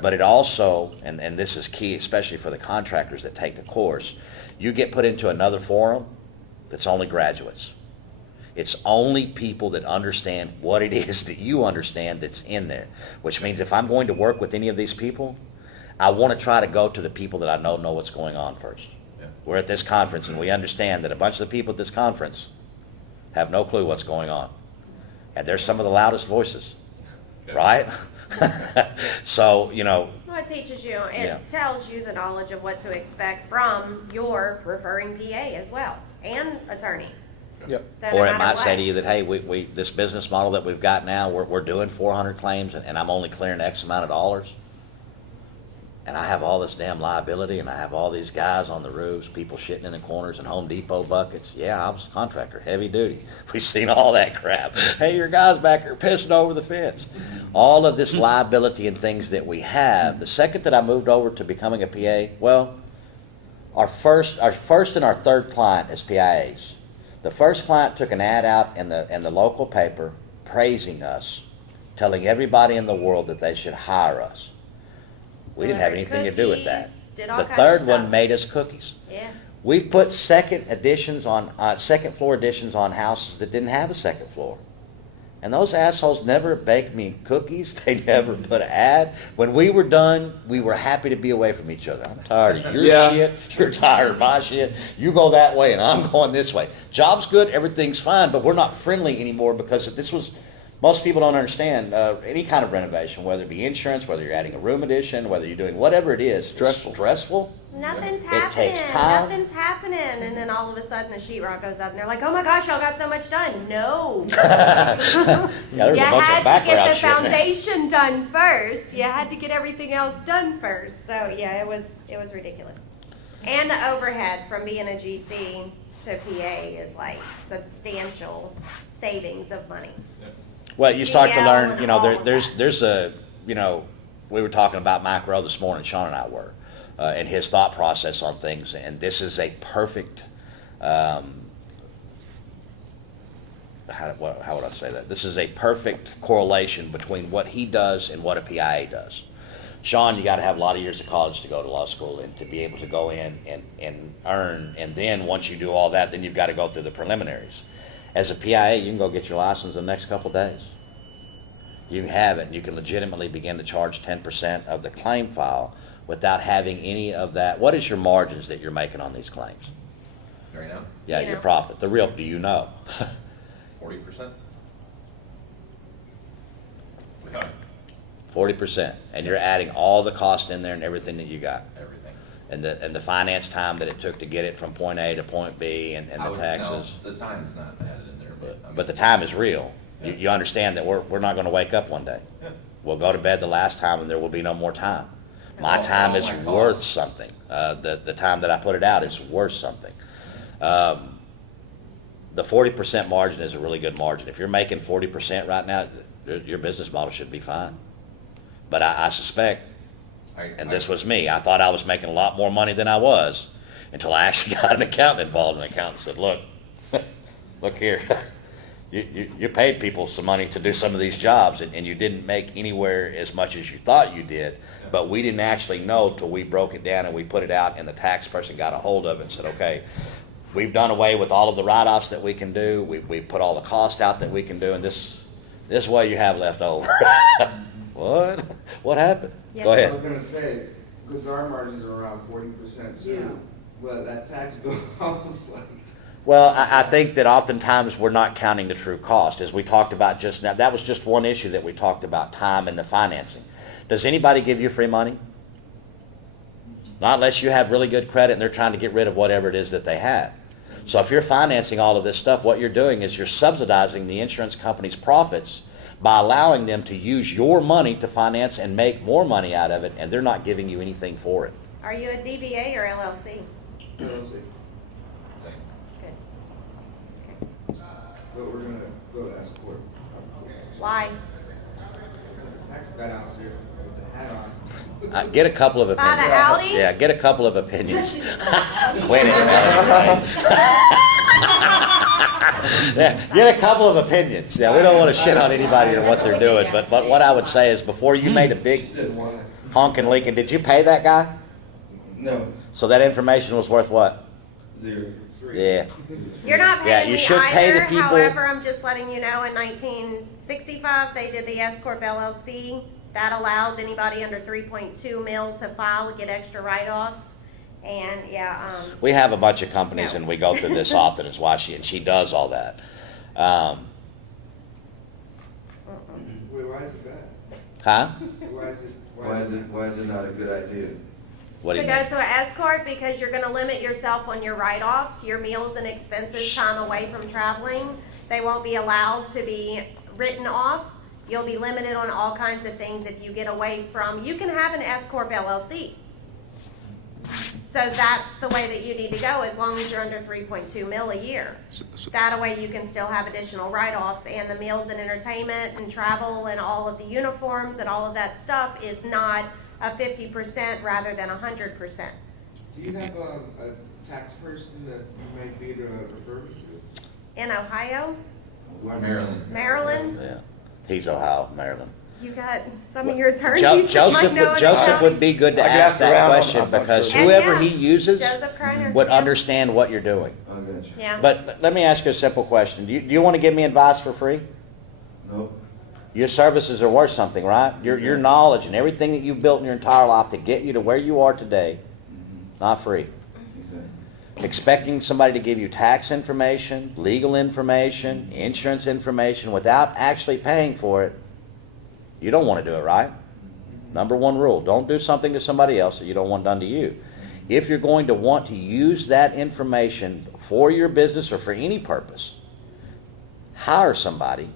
But it also, and this is key, especially for the contractors that take the course, you get put into another forum that's only graduates. It's only people that understand what it is that you understand that's in there, which means if I'm going to work with any of these people, I want to try to go to the people that I know what's going on first. Yeah. We're at this conference, and we understand that a bunch of the people at this conference have no clue what's going on. And they're some of the loudest voices, Okay. right? So, Well, it teaches you, Yeah. it tells you the knowledge of what to expect from your referring PA as well, and attorney. Yep. So no Or it matter might say what. to you that, hey, we this business model that we've got now, we're doing 400 claims and I'm only clearing X amount of dollars. And I have all this damn liability and I have all these guys on the roofs, people shitting in the corners and Home Depot buckets. Yeah, I was a contractor, heavy duty. We've seen all that crap. Hey, your guys back there pissing over the fence. All of this liability and things that we have. The second that I moved over to becoming a PA, well, our first and our third client as PIAs. The first client took an ad out in the local paper praising us, telling everybody in the world that they should hire us. We didn't have anything to do with that. Cookies, did all The kinds of third one stuff. made us cookies. Yeah. We've put second floor additions on houses that didn't have a second floor. And those assholes never baked me cookies. They never put an ad. When we were done, we were happy to be away from each other. I'm tired of your Yeah. shit. You're tired of my shit. You go that way and I'm going this way. Job's good. Everything's fine. But we're not friendly anymore because if this was, most people don't understand any kind of renovation, whether it be insurance, whether you're adding a room addition, whether you're doing whatever it is. Stressful. Stressful. Nothing's It happening. takes time. Nothing's happening. And then all of a sudden the sheetrock goes up and they're like, oh my gosh, y'all got so much done. No. Yeah, there's You a bunch of had to background get the shit in there. foundation done first. You had to get everything else done first. So yeah, it was ridiculous. And the overhead from being a GC to PA is like substantial savings of money. Well, you start to Yeah, learn, and you know, all of there's a, you know, we were talking about macro this morning, Shaun and I were, and his thought process on things, and this is a perfect, how would I say that? This is a perfect correlation between what he does and what a PIA does. Shaun, you got to have a lot of years of college to go to law school and to be able to go in and earn, and then once you do all that, then you've got to go through the preliminaries. As a PIA, you can go get your license in the next couple of days. You can have it, and you can legitimately begin to charge 10% of the claim file without having any of that. What is your margins that you're making on these claims? Right now, Yeah, You your know. profit. The real, do you know? 40%. 40%. And you're adding all the cost in there and everything that you got. Everything. And the finance time that it took to get it from point A to point B and I the would- taxes. No, the time's not added in there, but. I mean, But the time is real. Yeah. You understand that we're not going to wake up one day. Yeah. We'll go to bed the last time and there will be no more time. My All- time all is my costs. worth something. The time that I put it out is worth something. The 40% margin is a really good margin. If you're making 40% right now, your business model should be fine. But I suspect, and this was me, I thought I was making a lot more money than I was until I actually got an accountant involved, and the accountant said, look here, you paid people some money to do some of these jobs, and you didn't make anywhere as much as you thought you did, but we didn't actually know till we broke it down and we put it out, and the tax person got a hold of it and said, okay, we've done away with all of the write-offs that we can do, we put all the cost out that we can do, and this is what you have left over. What? What happened? Yes. Go I ahead. was gonna say, because our margins are around 40% too, but that tax bill almost like. Well, I think that oftentimes we're not counting the true cost, as we talked about just now. That was just one issue that we talked about, time and the financing. Does anybody give you free money? Not unless you have really good credit and they're trying to get rid of whatever it is that they have. So if you're financing all of this stuff, what you're doing is you're subsidizing the insurance company's profits by allowing them to use your money to finance and make more money out of it, and they're not giving you anything for it. Are you a DBA or LLC? LLC. Same. Good. But we're gonna go to S corp. Why? The tax guy downstairs with the hat on. Get a couple of Buy the opinions. Audi? Yeah, get a couple of opinions. Wait a minute. Yeah, get a couple of opinions. Yeah, we don't want to shit on anybody or what they're doing, but what I would say is before you made a big She said one. honking leaking, did you pay that guy? No, So that information was worth what? 0 free. Yeah. You're not Yeah, paying you me should pay the either, people- however, I'm just letting you know, in 1965, they did the S Corp LLC. That allows anybody under 3.2 mil to file, get extra write-offs, and We have a bunch of companies No. and we go through this often, is why she does all that. Wait, why is it bad? Huh? Why is it not a good idea? What do To you go mean? to an S corp because you're gonna limit yourself on your write-offs, your meals and expenses time away from traveling. They won't be allowed to be written off. You'll be limited on all kinds of things if you get away from, you can have an S corp LLC. So that's the way that you need to go, as long as you're under 3.2 mil a year. That way you can still have additional write-offs, and the meals and entertainment and travel and all of the uniforms and all of that stuff is not a 50% rather than 100%. Do you have a tax person that you might be able to refer me to? In Ohio, Maryland. Maryland, Yeah. He's Ohio, Maryland. you got some of your attorneys that might know an Joseph accounting. would be good to I ask asked that around, question I'm not because sure. whoever And he yeah, uses Joseph Kreiner, would yeah. understand what you're doing. I got you. Yeah. But let me ask you a simple question. Do you want to give me advice for free? Nope. Your services are worth something, right? Your knowledge and everything that you've built in your entire life to get you to where you are today, not free. Exactly. Expecting somebody to give you tax information, legal information, insurance information without actually paying for it, you don't want to do it, right? Number one rule, don't do something to somebody else that you don't want done to you. If you're going to want to use that information for your business or for any purpose, hire somebody,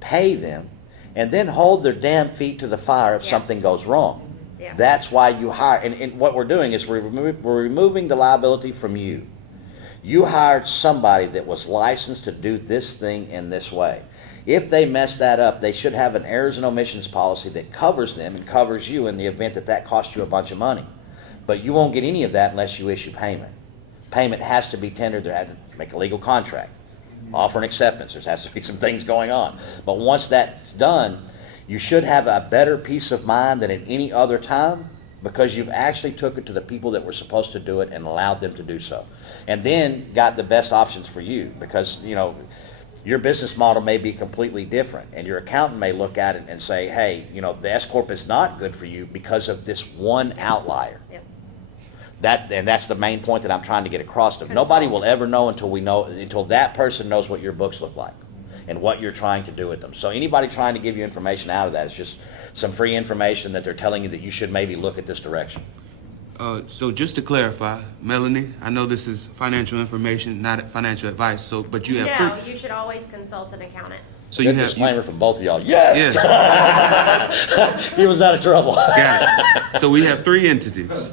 pay them, and then hold their damn feet to the fire if Yeah. something goes wrong. Yeah. That's why you hire, and what we're doing is we're removing the liability from you. You hired somebody that was licensed to do this thing in this way. If they mess that up, they should have an errors and omissions policy that covers them and covers you in the event that that costs you a bunch of money. But you won't get any of that unless you issue payment. Payment has to be tendered. They have to make a legal contract, offer an acceptance. There has to be some things going on. But once that's done, you should have a better peace of mind than at any other time because you've actually took it to the people that were supposed to do it and allowed them to do so. And then got the best options for you because, you know, your business model may be completely different and your accountant may look at it and say, hey, you know, the S-Corp is not good for you because of this one outlier. Yep. And that's the main point that I'm trying to get across to. Nobody will ever know until that person knows what your books look like and what you're trying to do with them. So anybody trying to give you information out of that is just some free information that they're telling you that you should maybe look at this direction. So just to clarify, Melanie, I know this is financial information, not financial advice. But you have No, three. you should always consult an accountant. So Good you have disclaimer from both of y'all. Yes. Yes. He was out of trouble. Got it. So we have three entities: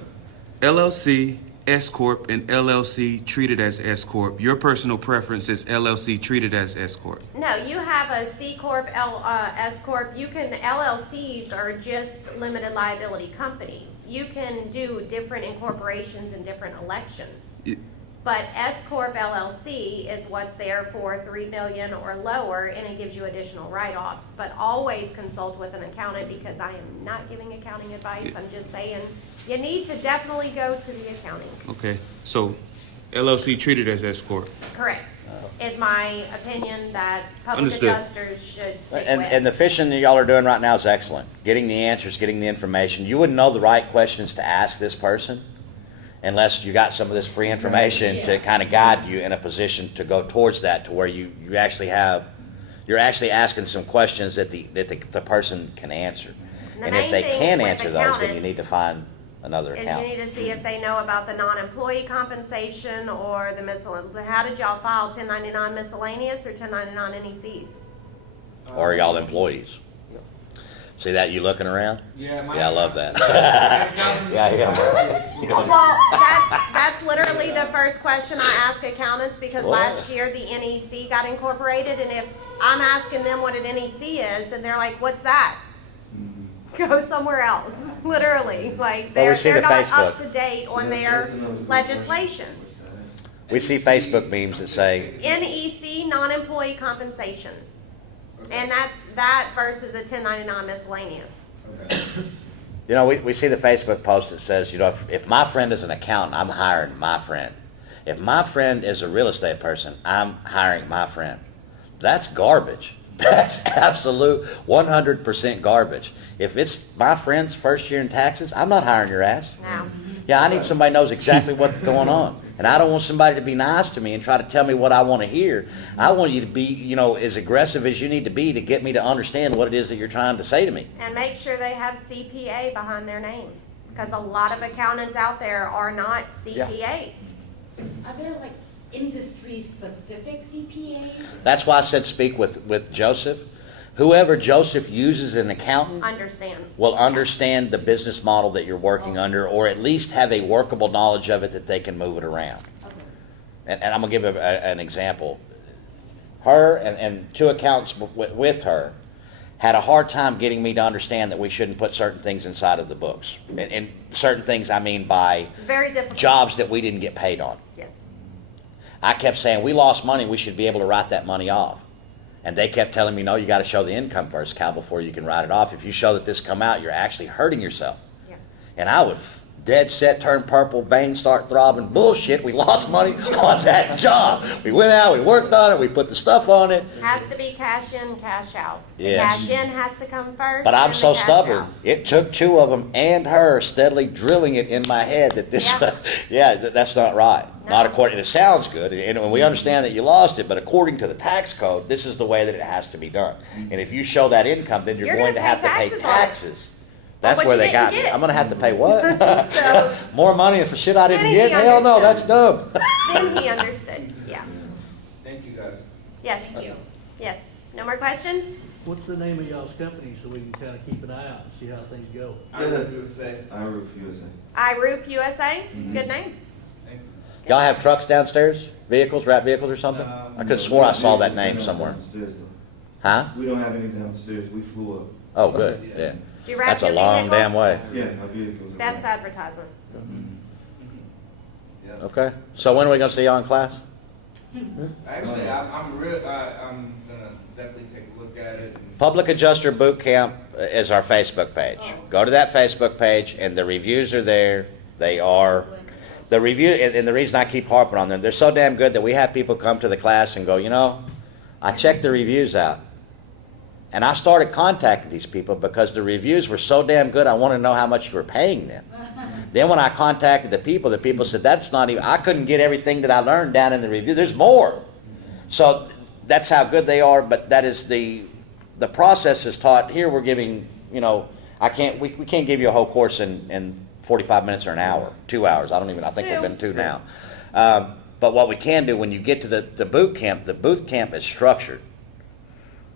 LLC, S Corp, and LLC treated as S Corp. Your personal preference is LLC treated as S Corp. No, you have a C Corp, S Corp. LLCs are just limited liability companies. You can do different incorporations and different elections. But S Corp LLC is what's there for $3 million or lower, and it gives you additional write-offs. But always consult with an accountant because I am not giving accounting advice. I'm just saying you need to definitely go to the accounting. Okay. So LLC treated as S Corp. Correct. Is my opinion that public Understood. adjusters should stick with. And the fishing that y'all are doing right now is excellent. Getting the answers, getting the information. You wouldn't know the right questions to ask this person unless you got some of this free information to kind of guide you in a position to go towards that, to where you're actually asking some questions that the person can answer. The And if main they thing can with answer those, then you accountants need to find another is you accountant. need to see if they know about the non-employee compensation or the miscellaneous. How did y'all file 1099 miscellaneous or 1099 NECs? Or y'all employees. See that you looking around? Yeah, Yeah, I love that. Yeah, yeah. Well, that's literally the first question I ask accountants because Well, last year the NEC got incorporated, and if I'm asking them what an NEC is and they're like, what's that? Go somewhere else, literally. Like Well, we they're see the not Facebook. up to date on That's their another good legislation. We see Facebook memes that say, NEC, non-employee compensation. And that's that versus a 1099 miscellaneous. you know, we see the Facebook post that says, you know, if my friend is an accountant, I'm hiring my friend. If my friend is a real estate person, I'm hiring my friend. That's garbage. That's absolute 100% garbage. If it's my friend's first year in taxes, I'm not hiring your ass. Now, Yeah, I need somebody who knows exactly what's going on. And I don't want somebody to be nice to me and try to tell me what I want to hear. I want you to be, you know, as aggressive as you need to be to get me to understand what it is that you're trying to say to me. And make sure they have CPA behind their name, because a lot of accountants out there are not CPAs. Are there like industry-specific CPAs? That's why I said speak with Joseph. Whoever Joseph uses as an accountant Understands. will understand the business model that you're working under, or at least have a workable knowledge of it that they can move it around. Okay. And I'm going to give an example. Her and two accountants with her had a hard time getting me to understand that we shouldn't put certain things inside of the books. And certain things I mean by Very difficult. jobs that we didn't get paid on. Yes. I kept saying, we lost money, we should be able to write that money off. And they kept telling me, no, you got to show the income first, Cal, before you can write it off. If you show that this come out, you're actually hurting yourself. Yeah. And I would dead set, turn purple, veins start throbbing. Bullshit, we lost money on that job. We went out, we worked on it, we put the stuff on it. Has to be cash in, cash out. Yes. Cash in has to come first. But I'm and so the cash stubborn. out. It took two of them and her steadily drilling it in my head that this, that's not right. No. Not according. It sounds good, and we understand that you lost it, but according to the tax code, this is the way that it has to be done. And if you show that income, then you're You're going to gonna have pay to pay taxes on it. taxes. That's But where you they didn't got me. get it. I'm going to have to pay what? So- More money for shit I didn't Then get? he Hell no, understood. that's dumb. Then he understood. Yeah. Thank you, guys. Yes. Thank you. Yes. No more questions? What's the name of y'all's company so we can kind of keep an eye out and see how things go? I would do say, I refuse it. iRoof USA. Good name. thank you. Y'all have trucks downstairs? Vehicles, wrap vehicles or something? I could have swore I saw that name somewhere. Downstairs, though. Huh? We don't have any downstairs. We flew up. Oh, good, yeah. Do you wrap That's a your long vehicle? damn way. Yeah, our vehicles. are Best back. advertisement. Okay, so when are we gonna see y'all in class? Actually, I'm gonna definitely take a look at it. And Public Adjuster Boot Camp is our Facebook page. Go to that Facebook page, and the reviews are there. They are, the review, and the reason I keep harping on them, they're so damn good that we have people come to the class and go, you know, I checked the reviews out. And I started contacting these people because the reviews were so damn good, I wanted to know how much you were paying them. Then when I contacted the people said, that's not even, I couldn't get everything that I learned down in the review. There's more. So that's how good they are, but that is the process is taught. Here we're giving, you know, we can't give you a whole course in 45 minutes or an hour, 2 hours. I think we've been 2 now. But what we can do when you get to the boot camp is structured.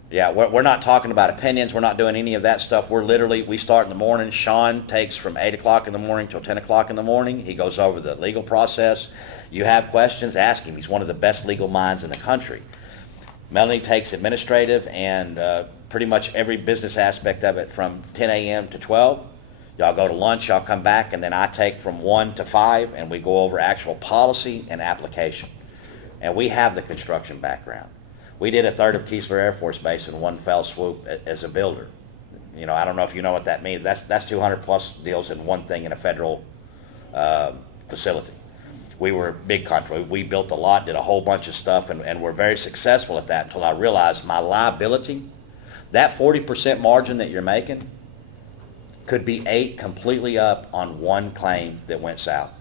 Yeah, we're not talking about opinions. We're not doing any of that stuff. We start in the morning. Shaun takes from 8 o'clock in the morning till 10 o'clock in the morning. He goes over the legal process. You have questions, ask him. He's one of the best legal minds in the country. Melanie takes administrative and pretty much every business aspect of it from 10 a.m. to 12. Y'all go to lunch, y'all come back, and then I take from 1 to 5, and we go over actual policy and application. And we have the construction background. We did a third of Keesler Air Force Base in one fell swoop as a builder. You know, I don't know if you know what that means. That's 200 plus deals in one thing in a federal facility. We were big contractor. We built a lot, did a whole bunch of stuff, and we're very successful at that until I realized my liability, that 40% margin that you're making, could be 8 completely up on one claim that went south.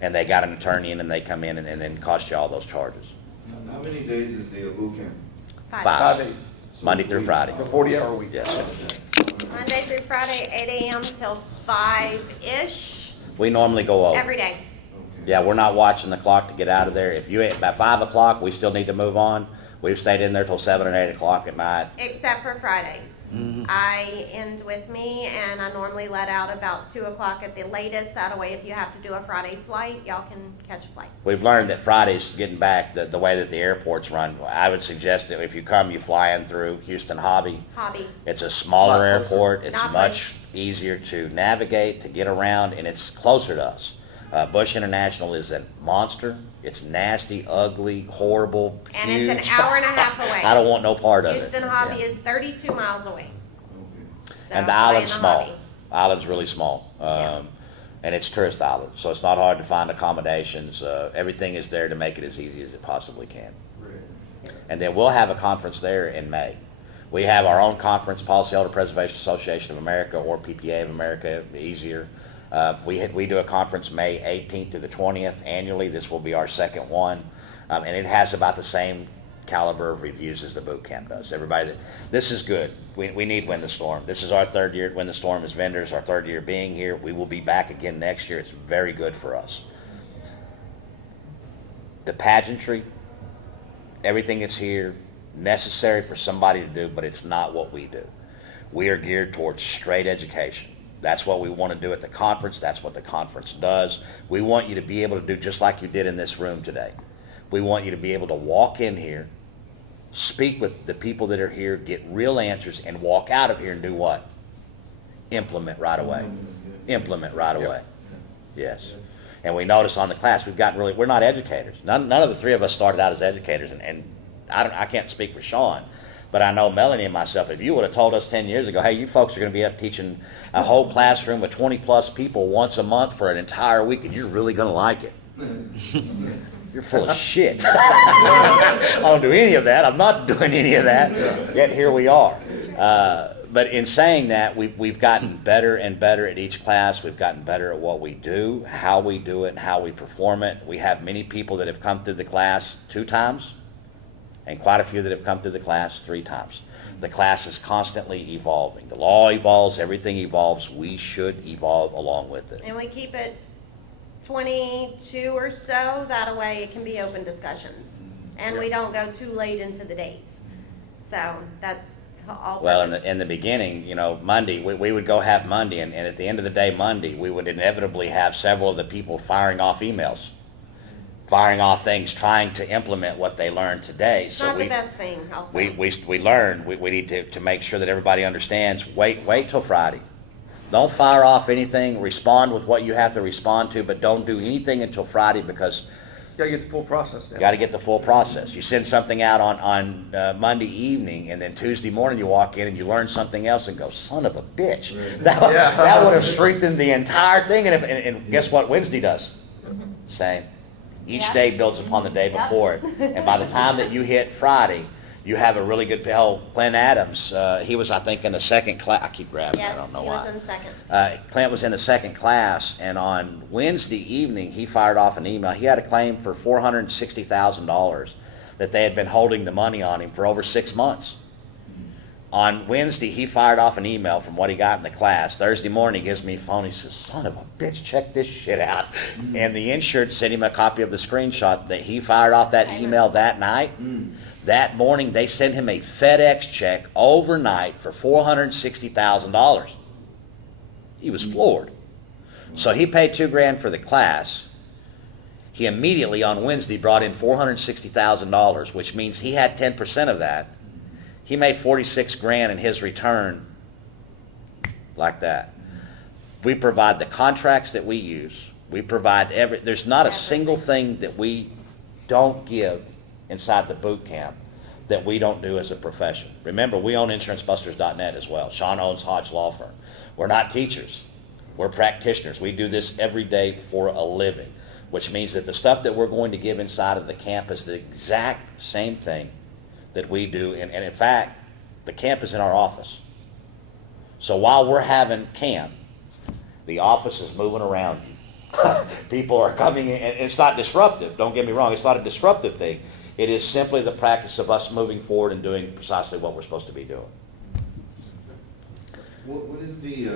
And they got an attorney in and they come in and then cost you all those charges. How many days is the boot camp? 5. 5 days. Monday through Friday. It's a 40-hour week. Yes. Monday through Friday, 8 a.m. till 5-ish, We normally go over. every day. Okay. Yeah, we're not watching the clock to get out of there. If you by 5 o'clock, we still need to move on. We've stayed in there till 7 or 8 o'clock at night. Except for Fridays. I end with me, and I normally let out about 2 o'clock at the latest. That way, if you have to do a Friday flight, y'all can catch a flight. We've learned that Fridays, getting back, the way that the airports run, I would suggest that if you come, you fly in through Houston Hobby. It's a smaller Lot closer. airport. It's Not much easier to navigate, to get around, and it's closer to us. Bush International is a monster. It's nasty, ugly, horrible, And huge. it's an hour and a half away. I don't want no part of it. Houston Hobby Yeah. is 32 miles away. Okay. So And the fly in island's the small. Hobby. Island's really small. And it's tourist island, so it's not hard to find accommodations. Everything is there to make it as easy as it possibly can. And then we'll have a conference there in May. We have our own conference, Policyholder Preservation Association of America or PPA of America, easier. We do a conference May 18th through the 20th annually. This will be our second one. And it has about the same caliber of reviews as the boot camp does. This is good. We need Win the Storm. This is our third year at Win the Storm as vendors, our third year being here. We will be back again next year. It's very good for us. The pageantry, everything that's here, necessary for somebody to do, but it's not what we do. We are geared towards straight education. That's what we want to do at the conference. That's what the conference does. We want you to be able to do just like you did in this room today. We want you to be able to walk in here, speak with the people that are here, get real answers, and walk out of here and do what? Implement right away. Implement right away. Yes. And we notice on the class, we're not educators. None of the three of us started out as educators, and I can't speak for Shaun, but I know Melanie and myself, if you would have told us 10 years ago, hey, you folks are going to be up teaching a whole classroom with 20 plus people once a month for an entire week, and you're really going to like it. You're full of shit. I don't do any of that. I'm not doing any of that. Yet here we are. But in saying that, we've gotten better and better at each class. We've gotten better at what we do, how we do it, and how we perform it. We have many people that have come through the class 2 times, and quite a few that have come through the class 3 times. The class is constantly evolving. The law evolves, everything evolves. We should evolve along with it. And we keep it 22 or so, that way it can be open discussions. And we don't go too late into the days. So that's all. Well, in the beginning, Monday, we would go have Monday, and at the end of the day, Monday, we would inevitably have several of the people firing off emails, firing off things, trying to implement what they learned today. It's not the best thing, also. We learned, we need to make sure that everybody understands, wait till Friday. Don't fire off anything, respond with what you have to respond to, but don't do anything until Friday, because You gotta get the full process down. you got to get the full process. You send something out on Monday evening, and then Tuesday morning you walk in and you learn something else and go, son of a bitch. That would have strengthened the entire thing. And guess what Wednesday does? Same. Each day builds upon the day before it. And by the time that you hit Friday, you have a really good, Clint Adams, he was, I think, in the second class. I keep grabbing, I don't know why. Yes, he was in second. Clint was in the second class, and on Wednesday evening, he fired off an email. He had a claim for $460,000 that they had been holding the money on him for over 6 months. On Wednesday, he fired off an email from what he got in the class. Thursday morning, he gives me a phone. He says, son of a bitch, check this shit out. And the insured sent him a copy of the screenshot that he fired off that email that night. That morning, they sent him a FedEx check overnight for $460,000. He was floored. So he paid $2,000 for the class. He immediately on Wednesday brought in $460,000, which means he had 10% of that. He made $46,000 in his return like that. We provide the contracts that we use. We provide there's not a single thing that we don't give inside the boot camp that we don't do as a profession. Remember, we own insurancebusters.net as well. Shaun Hodge Law Firm. We're not teachers. We're practitioners. We do this every day for a living, which means that the stuff that we're going to give inside of the camp is the exact same thing that we do. And in fact, the camp is in our office. So while we're having camp, the office is moving around you. People are coming in, and it's not disruptive. Don't get me wrong. It's not a disruptive thing. It is simply the practice of us moving forward and doing precisely what we're supposed to be doing. What is the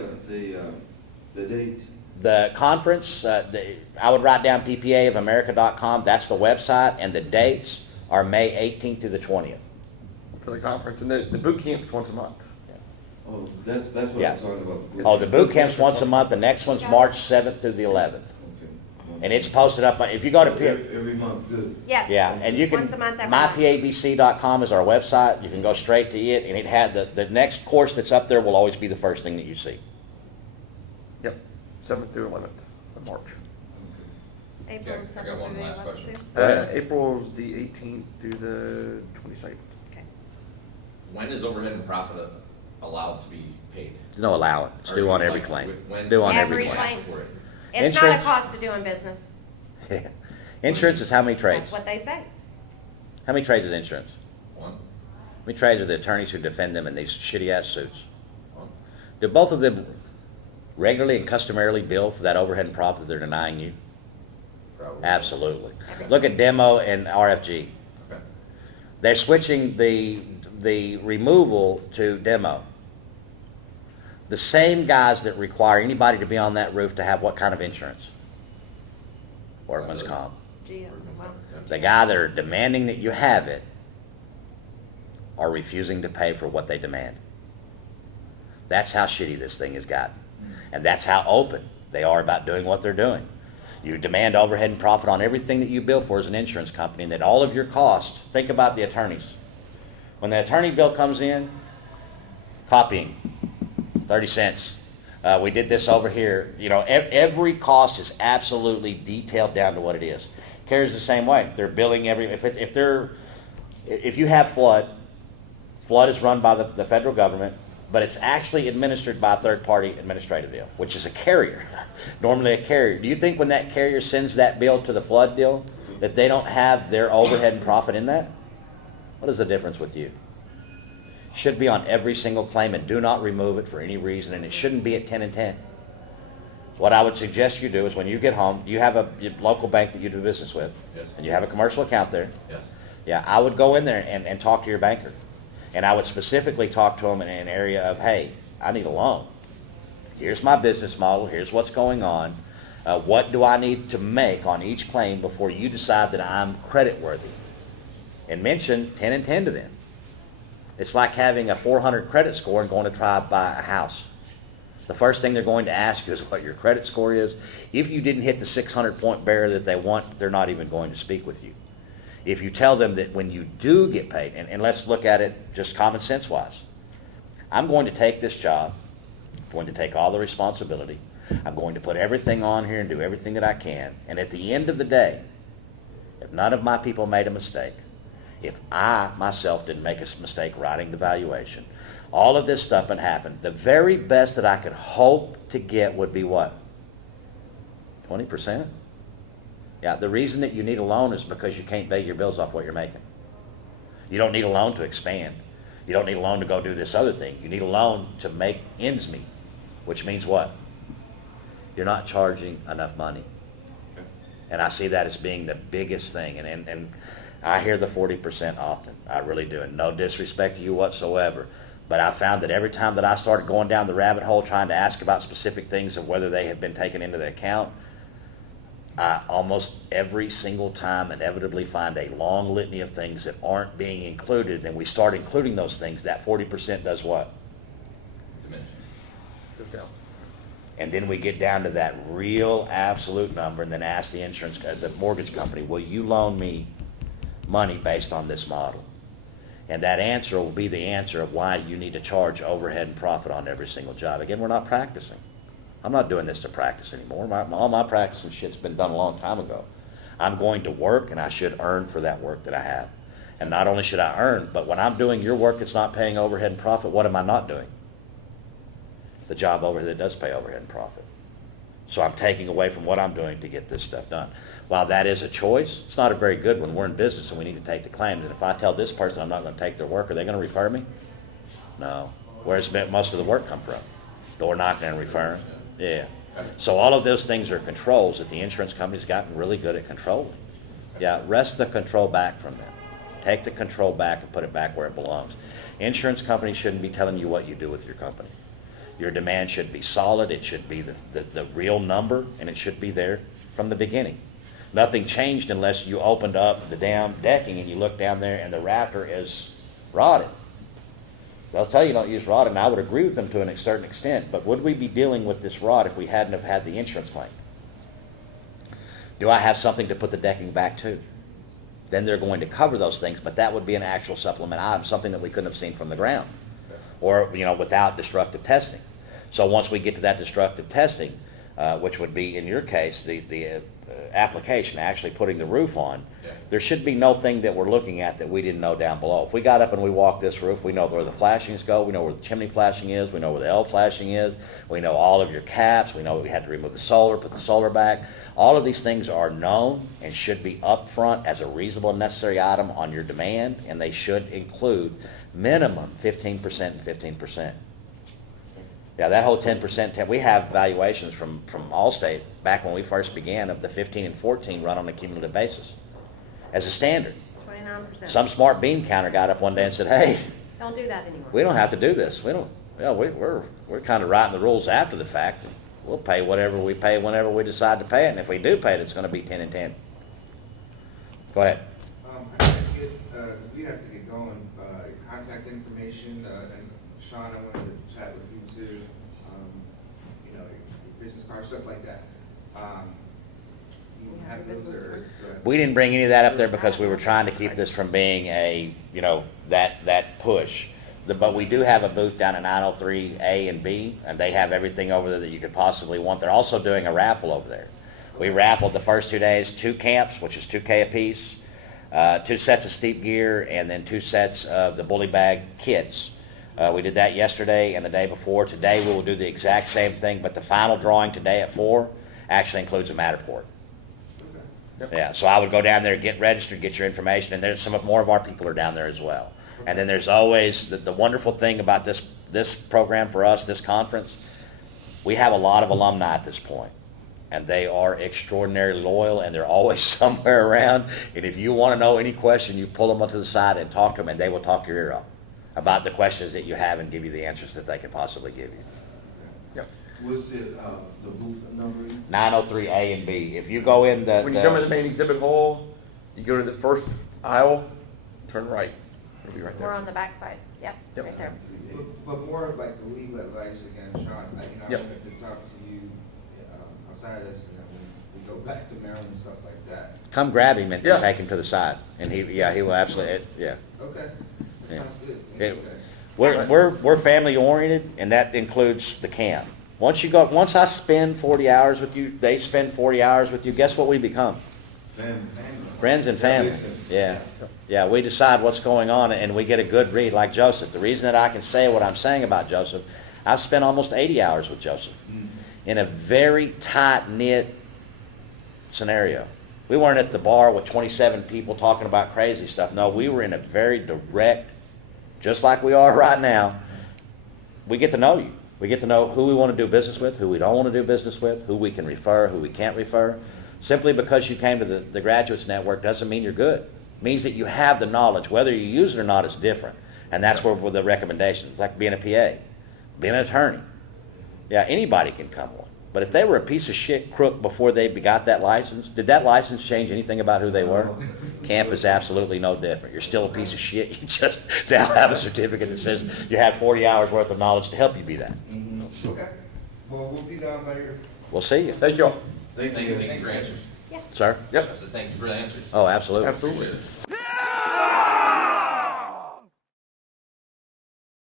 dates? The conference, I would write down PPAofamerica.com. That's the website, and the dates are May 18th to the 20th. For the conference, and the boot camp's once a month. Oh, that's what Yeah. I'm talking about. Oh, the boot camp's once a month. The next one's March 7th through the 11th. And it's posted up, if you go to every month, good. Yes. Yeah, and you can, Once a month, every month. mypabc.com is our website. You can go straight to it, and it had the next course that's up there will always be the first thing that you see. Yep, 7th through 11th of March. April Okay, I got one last question. April's the 18th through the 22nd. Okay. When is overhead and profit allowed to be paid? There's no allowance. It's Or due on like, every claim. when- Due on Every every claim. claim. For it. It's not a Insurance- cost of doing business. Insurance is how many trades? That's what they say. How many trades is insurance? One? How many trades are the attorneys who defend them in these shitty ass suits? One? Do both of them? regularly and customarily bill for that overhead and profit they're denying you? Probably. Absolutely. Look at demo and RFG. Okay. They're switching the removal to demo. The same guys that require anybody to be on that roof to have what kind of insurance? Workman's comp. The guy that are demanding that you have it are refusing to pay for what they demand. That's how shitty this thing has gotten. And that's how open they are about doing what they're doing. You demand overhead and profit on everything that you bill for as an insurance company, and that all of your costs, think about the attorneys. When the attorney bill comes in, copying, 30 cents. We did this over here. You know, every cost is absolutely detailed down to what it is. Carrier's the same way. They're billing if you have flood is run by the federal government, but it's actually administered by a third-party administrative deal, which is a carrier. Normally a carrier. Do you think when that carrier sends that bill to the flood deal that they don't have their overhead and profit in that? What is the difference with you? Should be on every single claim, and do not remove it for any reason, and it shouldn't be at 10 and 10. What I would suggest you do is when you get home, you have a local bank that you do business with, Yes. and you have a commercial account there. Yes. Yeah, I would go in there and talk to your banker. And I would specifically talk to them in an area of, hey, I need a loan. Here's my business model. Here's what's going on. What do I need to make on each claim before you decide that I'm credit worthy? And mention 10 and 10 to them. It's like having a 400 credit score and going to try to buy a house. The first thing they're going to ask you is what your credit score is. If you didn't hit the 600-point barrier that they want, they're not even going to speak with you. If you tell them that when you do get paid, and let's look at it just common sense wise, I'm going to take this job, I'm going to take all the responsibility, I'm going to put everything on here and do everything that I can, and at the end of the day, if none of my people made a mistake, if I myself didn't make a mistake writing the valuation, all of this stuff had happened, the very best that I could hope to get would be what? 20%? Yeah, the reason that you need a loan is because you can't pay your bills off what you're making. You don't need a loan to expand. You don't need a loan to go do this other thing. You need a loan to make ends meet, which means what? You're not charging enough money. Okay. And I see that as being the biggest thing. And I hear the 40% often. I really do. And no disrespect to you whatsoever. But I found that every time that I started going down the rabbit hole trying to ask about specific things of whether they have been taken into the account, I almost every single time inevitably find a long litany of things that aren't being included. Then we start including those things. That 40% does what? Diminish. Goes down. And then we get down to that real absolute number and then ask the the mortgage company, will you loan me money based on this model? And that answer will be the answer of why you need to charge overhead and profit on every single job. Again, we're not practicing. I'm not doing this to practice anymore. All my practicing shit's been done a long time ago. I'm going to work, and I should earn for that work that I have. And not only should I earn, but when I'm doing your work that's not paying overhead and profit, what am I not doing? The job overhead that does pay overhead and profit. So I'm taking away from what I'm doing to get this stuff done. While that is a choice, it's not a very good one. We're in business and we need to take the claim. And if I tell this person I'm not going to take their work, are they going to refer me? No. Where's most of the work come from? Door knocking and referring. Yeah. So all of those things are controls that the insurance company's gotten really good at controlling. Yeah, wrest the control back from them. Take the control back and put it back where it belongs. Insurance companies shouldn't be telling you what you do with your company. Your demand should be solid. It should be the real number, and it should be there from the beginning. Nothing changed unless you opened up the damn decking and you look down there and the rafter is rotted. They'll tell you don't use rod, and I would agree with them to a certain extent, but would we be dealing with this rod if we hadn't have had the insurance claim? Do I have something to put the decking back to? Then they're going to cover those things, but that would be an actual supplement item, something that we couldn't have seen from the ground, or without destructive testing. So once we get to that destructive testing, which would be in your case the application, actually putting the roof on, there should be no thing that we're looking at that we didn't know down below. If we got up and we walked this roof, we know where the flashings go, we know where the chimney flashing is, we know where the L flashing is, we know all of your caps, we know we had to remove the solar, put the solar back. All of these things are known and should be upfront as a reasonable and necessary item on your demand, and they should include minimum 15% and 15%. Yeah, that whole 10%, we have valuations from Allstate back when we first began of the 15 and 14 run on a cumulative basis as a standard. 29%. Some smart bean counter got up one day and said, hey, Don't do that anymore. we don't have to do this. We don't, yeah, we're kind of writing the rules after the fact. We'll pay whatever we pay whenever we decide to pay it, and if we do pay it, it's going to be 10 and 10. Go ahead. I have to get, cause we have to get going, contact information, and Shaun, I wanted to chat with you too, you know, your business card, stuff like that. You have those or? We didn't bring any of that up there because we were trying to keep this from being a, that push. But we do have a booth down at 903 A and B, and they have everything over there that you could possibly want. They're also doing a raffle over there. We raffled the first 2 days, 2 camps, which is $2K a piece, 2 sets of steep gear, and then 2 sets of the bully bag kits. We did that yesterday and the day before. Today we will do the exact same thing, but the final drawing today at 4 actually includes a Matterport. Yeah, so I would go down there, get registered, get your information, and there's more of our people are down there as well. And then there's always the wonderful thing about this program for us, this conference, we have a lot of alumni at this point, and they are extraordinarily loyal, and they're always somewhere around. And if you want to know any question, you pull them up to the side and talk to them, and they will talk your ear off about the questions that you have and give you the answers that they can possibly give you. Yep. What's it, the booth number? 903 A and B. If you go in When you come in the main exhibit hall, you go to the first aisle, turn right. It'll be right there. We're on the back side. Yep, Yep. right there. But more of like the legal advice again, Shaun, I Yep. wanted to talk to you, outside of this, and then we go back to Maryland and stuff like that. Come grab him and Yeah. take him to the side, and he will absolutely, yeah. Okay, Yeah. sounds good. It- Okay. We're family oriented, and that includes the camp. Once I spend 40 hours with you, they spend 40 hours with you, guess what we become? Family. Friends and family. Yeah. Yeah, we decide what's going on, and we get a good read like Joseph. The reason that I can say what I'm saying about Joseph, I've spent almost 80 hours with Joseph in a very tight-knit scenario. We weren't at the bar with 27 people talking about crazy stuff. No, we were in a very direct, just like we are right now. We get to know you. We get to know who we want to do business with, who we don't want to do business with, who we can refer, who we can't refer. Simply because you came to the Graduates Network doesn't mean you're good. It means that you have the knowledge. Whether you use it or not is different. And that's where the recommendations, like being a PA, being an attorney. Yeah, anybody can come one. But if they were a piece of shit crook before they got that license, did that license change anything about who they were? Camp is absolutely no different. You're still a piece of shit. You just now have a certificate that says you had 40 hours worth of knowledge to help you be that. Okay, well, we'll be down by your. We'll see you. Thank you all. Thank Thank you. you for your answers. Sir? Yep. I said thank you for the answers. Oh, absolutely. Absolutely. Appreciate it.